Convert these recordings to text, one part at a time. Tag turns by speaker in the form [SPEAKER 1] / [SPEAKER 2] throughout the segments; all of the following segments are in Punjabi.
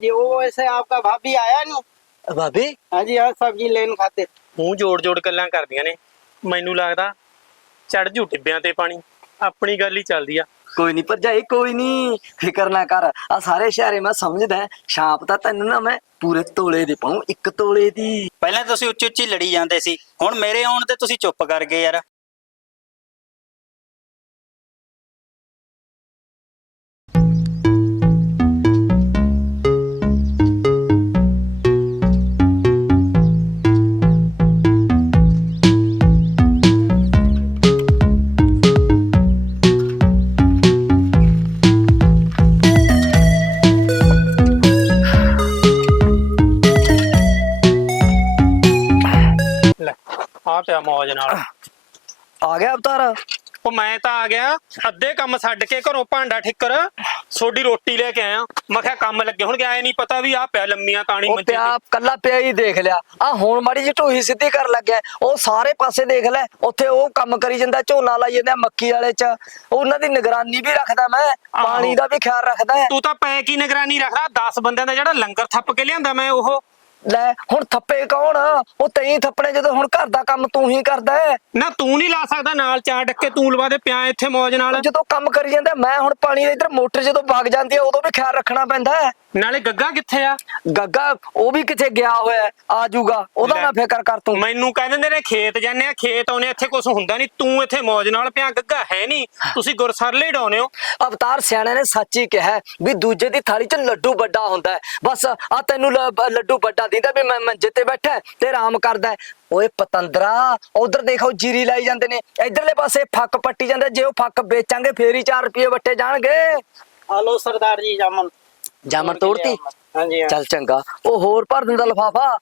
[SPEAKER 1] जी वो वैसे आपका भाभी आया नहीं
[SPEAKER 2] ਭਾਬੀ
[SPEAKER 1] हाँ जी हाँ सब्जी लेने खातिर
[SPEAKER 3] ਮੂੰਹ ਜੋੜ ਜੋੜ ਗੱਲਾਂ ਕਰਦੀਆਂ ਨੇ ਮੈਨੂੰ ਲੱਗਦਾ ਚੜ ਜੂ ਟਿੱਬਿਆਂ ਤੇ ਪਾਣੀ ਆਪਣੀ ਗੱਲ ਹੀ ਚੱਲਦੀ ਆ
[SPEAKER 2] ਕੋਈ ਨਹੀਂ ਭਰਜਾਈ ਕੋਈ ਨਹੀਂ ਫਿਕਰ ਨਾ ਕਰ ਆ ਸਾਰੇ ਸ਼ਹਿਰੇ ਮੈਂ ਸਮਝਦਾ ਛਾਪ ਤਾਂ ਤੈਨੂੰ ਨਾ ਮੈਂ ਪੂਰੇ ਤੋਲੇ ਦੀ ਪਾਉਂ ਇੱਕ ਤੋਲੇ ਦੀ
[SPEAKER 4] ਪਹਿਲਾਂ ਤੁਸੀਂ ਉੱਚੀ ਉੱਚੀ ਲੜੀ ਜਾਂਦੇ ਸੀ ਹੁਣ ਮੇਰੇ ਆਉਣ ਤੇ ਤੁਸੀਂ ਚੁੱਪ ਕਰ ਗਏ ਯਾਰ
[SPEAKER 3] ਆ ਪਿਆ ਮੌਜ ਨਾਲ।
[SPEAKER 2] ਆ ਗਿਆ ਅਵਤਾਰ?
[SPEAKER 3] ਉਹ ਮੈਂ ਤਾਂ ਆ ਗਿਆ ਅੱਧੇ ਕੰਮ ਛੱਡ ਕੇ ਘਰੋਂ ਭਾਂਡਾ ਠਿੱਕਰ ਸੋਡੀ ਰੋਟੀ ਲੈ ਕੇ ਆਇਆ। ਮੈਂ ਕਿਹਾ ਕੰਮ ਲੱਗੇ ਹੁਣ ਗਿਆ ਨਹੀਂ ਪਤਾ ਵੀ ਆ ਪਿਆ ਲੰਮੀਆਂ ਤਾਣੀ
[SPEAKER 2] ਉਹ ਪਿਆ ਕੱਲਾ ਪਿਆ ਹੀ ਦੇਖ ਲਿਆ। ਆ ਹੁਣ ਮਾੜੀ ਜਿਹੀ ਢੋਹੀ ਸਿੱਧੀ ਕਰ ਲੱਗਿਆ ਉਹ ਸਾਰੇ ਪਾਸੇ ਦੇਖ ਲੈ ਉੱਥੇ ਉਹ ਕੰਮ ਕਰੀ ਜਾਂਦਾ ਝੋਨਾ ਲਾਈ ਜਾਂਦਾ ਮੱਕੀ ਵਾਲੇ ਚ। ਉਹਨਾਂ ਦੀ ਨਿਗਰਾਨੀ ਵੀ ਰੱਖਦਾ ਮੈਂ ਪਾਣੀ ਦਾ ਵੀ ਖਿਆਲ ਰੱਖਦਾ।
[SPEAKER 3] ਤੂੰ ਤਾਂ ਪੈ ਕੀ ਨਿਗਰਾਨੀ ਰੱਖਦਾ? 10 ਬੰਦਿਆਂ ਦਾ ਜਿਹੜਾ ਲੰਗਰ ਥੱਪ ਕੇ ਲਿਆਂਦਾ ਮੈਂ ਉਹ।
[SPEAKER 2] ਲੈ ਹੁਣ ਥੱਪੇ ਕੌਣ ਉਹ ਤੈਂ ਥੱਪਣੇ ਜਦੋਂ ਹੁਣ ਘਰ ਦਾ ਕੰਮ ਤੂੰ ਹੀ ਕਰਦਾ ਹੈ।
[SPEAKER 3] ਨਾ ਤੂੰ ਨਹੀਂ ਲਾ ਸਕਦਾ ਨਾਲ ਚਾਰ ਡੱਕੇ ਤੂੰ ਲਵਾ ਦੇ ਪਿਆ ਇੱਥੇ ਮੌਜ ਨਾਲ।
[SPEAKER 2] ਜਦੋਂ ਕੰਮ ਕਰੀ ਜਾਂਦਾ ਮੈਂ ਹੁਣ ਪਾਣੀ ਦਾ ਇਧਰ ਮੋਟਰ ਜਦੋਂ ਵਗ ਜਾਂਦੀ ਹੈ ਉਦੋਂ ਵੀ ਖਿਆਲ ਰੱਖਣਾ ਪੈਂਦਾ ਹੈ।
[SPEAKER 3] ਨਾਲੇ ਗੱਗਾ ਕਿੱਥੇ ਆ?
[SPEAKER 2] ਗੱਗਾ ਉਹ ਵੀ ਕਿੱਥੇ ਗਿਆ ਹੋਇਆ ਆ ਜਾਊਗਾ ਉਹਦਾ। ਨਾ ਫਿਕਰ ਕਰ ਤੂੰ।
[SPEAKER 3] ਮੈਨੂੰ ਕਹਿ ਦਿੰਦੇ ਨੇ ਖੇਤ ਜਾਂਦੇ ਆ ਖੇਤ ਆਉਨੇ ਇੱਥੇ ਕੁਝ ਹੁੰਦਾ ਨਹੀਂ ਤੂੰ ਇੱਥੇ ਮੌਜ ਨਾਲ ਪਿਆ ਗੱਗਾ ਹੈ ਨਹੀਂ। ਤੁਸੀਂ ਗੁਰਸਰਲੇ ਡਾਉਨੇ ਹੋ।
[SPEAKER 2] ਅਵਤਾਰ ਸਿਆਣੇ ਨੇ ਸੱਚ ਕਿਹਾ ਵੀ ਦੂਜੇ ਦੀ ਥਾਲੀ 'ਚ ਲੱਡੂ ਵੱਡਾ ਹੁੰਦਾ ਹੈ। ਬਸ ਆ ਤੈਨੂੰ ਲੱਡੂ ਵੱਡਾ ਦਿੰਦਾ ਵੀ ਮੈਂ ਮੰਜੇ ਤੇ ਬੈਠਾ ਹੈ ਤੇ ਆਰਾਮ ਕਰਦਾ ਹੈ। ਓਏ ਪਤੰਦਰਾ ਉਧਰ ਦੇਖੋ ਜੀਰੀ ਲਾਈ ਜਾਂਦੇ ਨੇ ਇਧਰਲੇ ਪਾਸੇ ਫੱਕ ਪੱਟੀ ਜਾਂਦੇ ਜੇ ਉਹ ਫੱਕ ਵੇਚਾਂਗੇ ਫੇਰ ਹੀ 4 ਰੁਪਏ ਵੱਟੇ ਜਾਣਗੇ
[SPEAKER 1] हेलो सरदार जी जामन
[SPEAKER 2] ਜਾਮਣ ਤੋੜਤੀ
[SPEAKER 1] हाँ जी हाँ
[SPEAKER 2] ਚੱਲ ਚੰਗਾ ਉਹ ਹੋਰ ਭਰ ਦਿੰਦਾ ਲਫਾਫਾ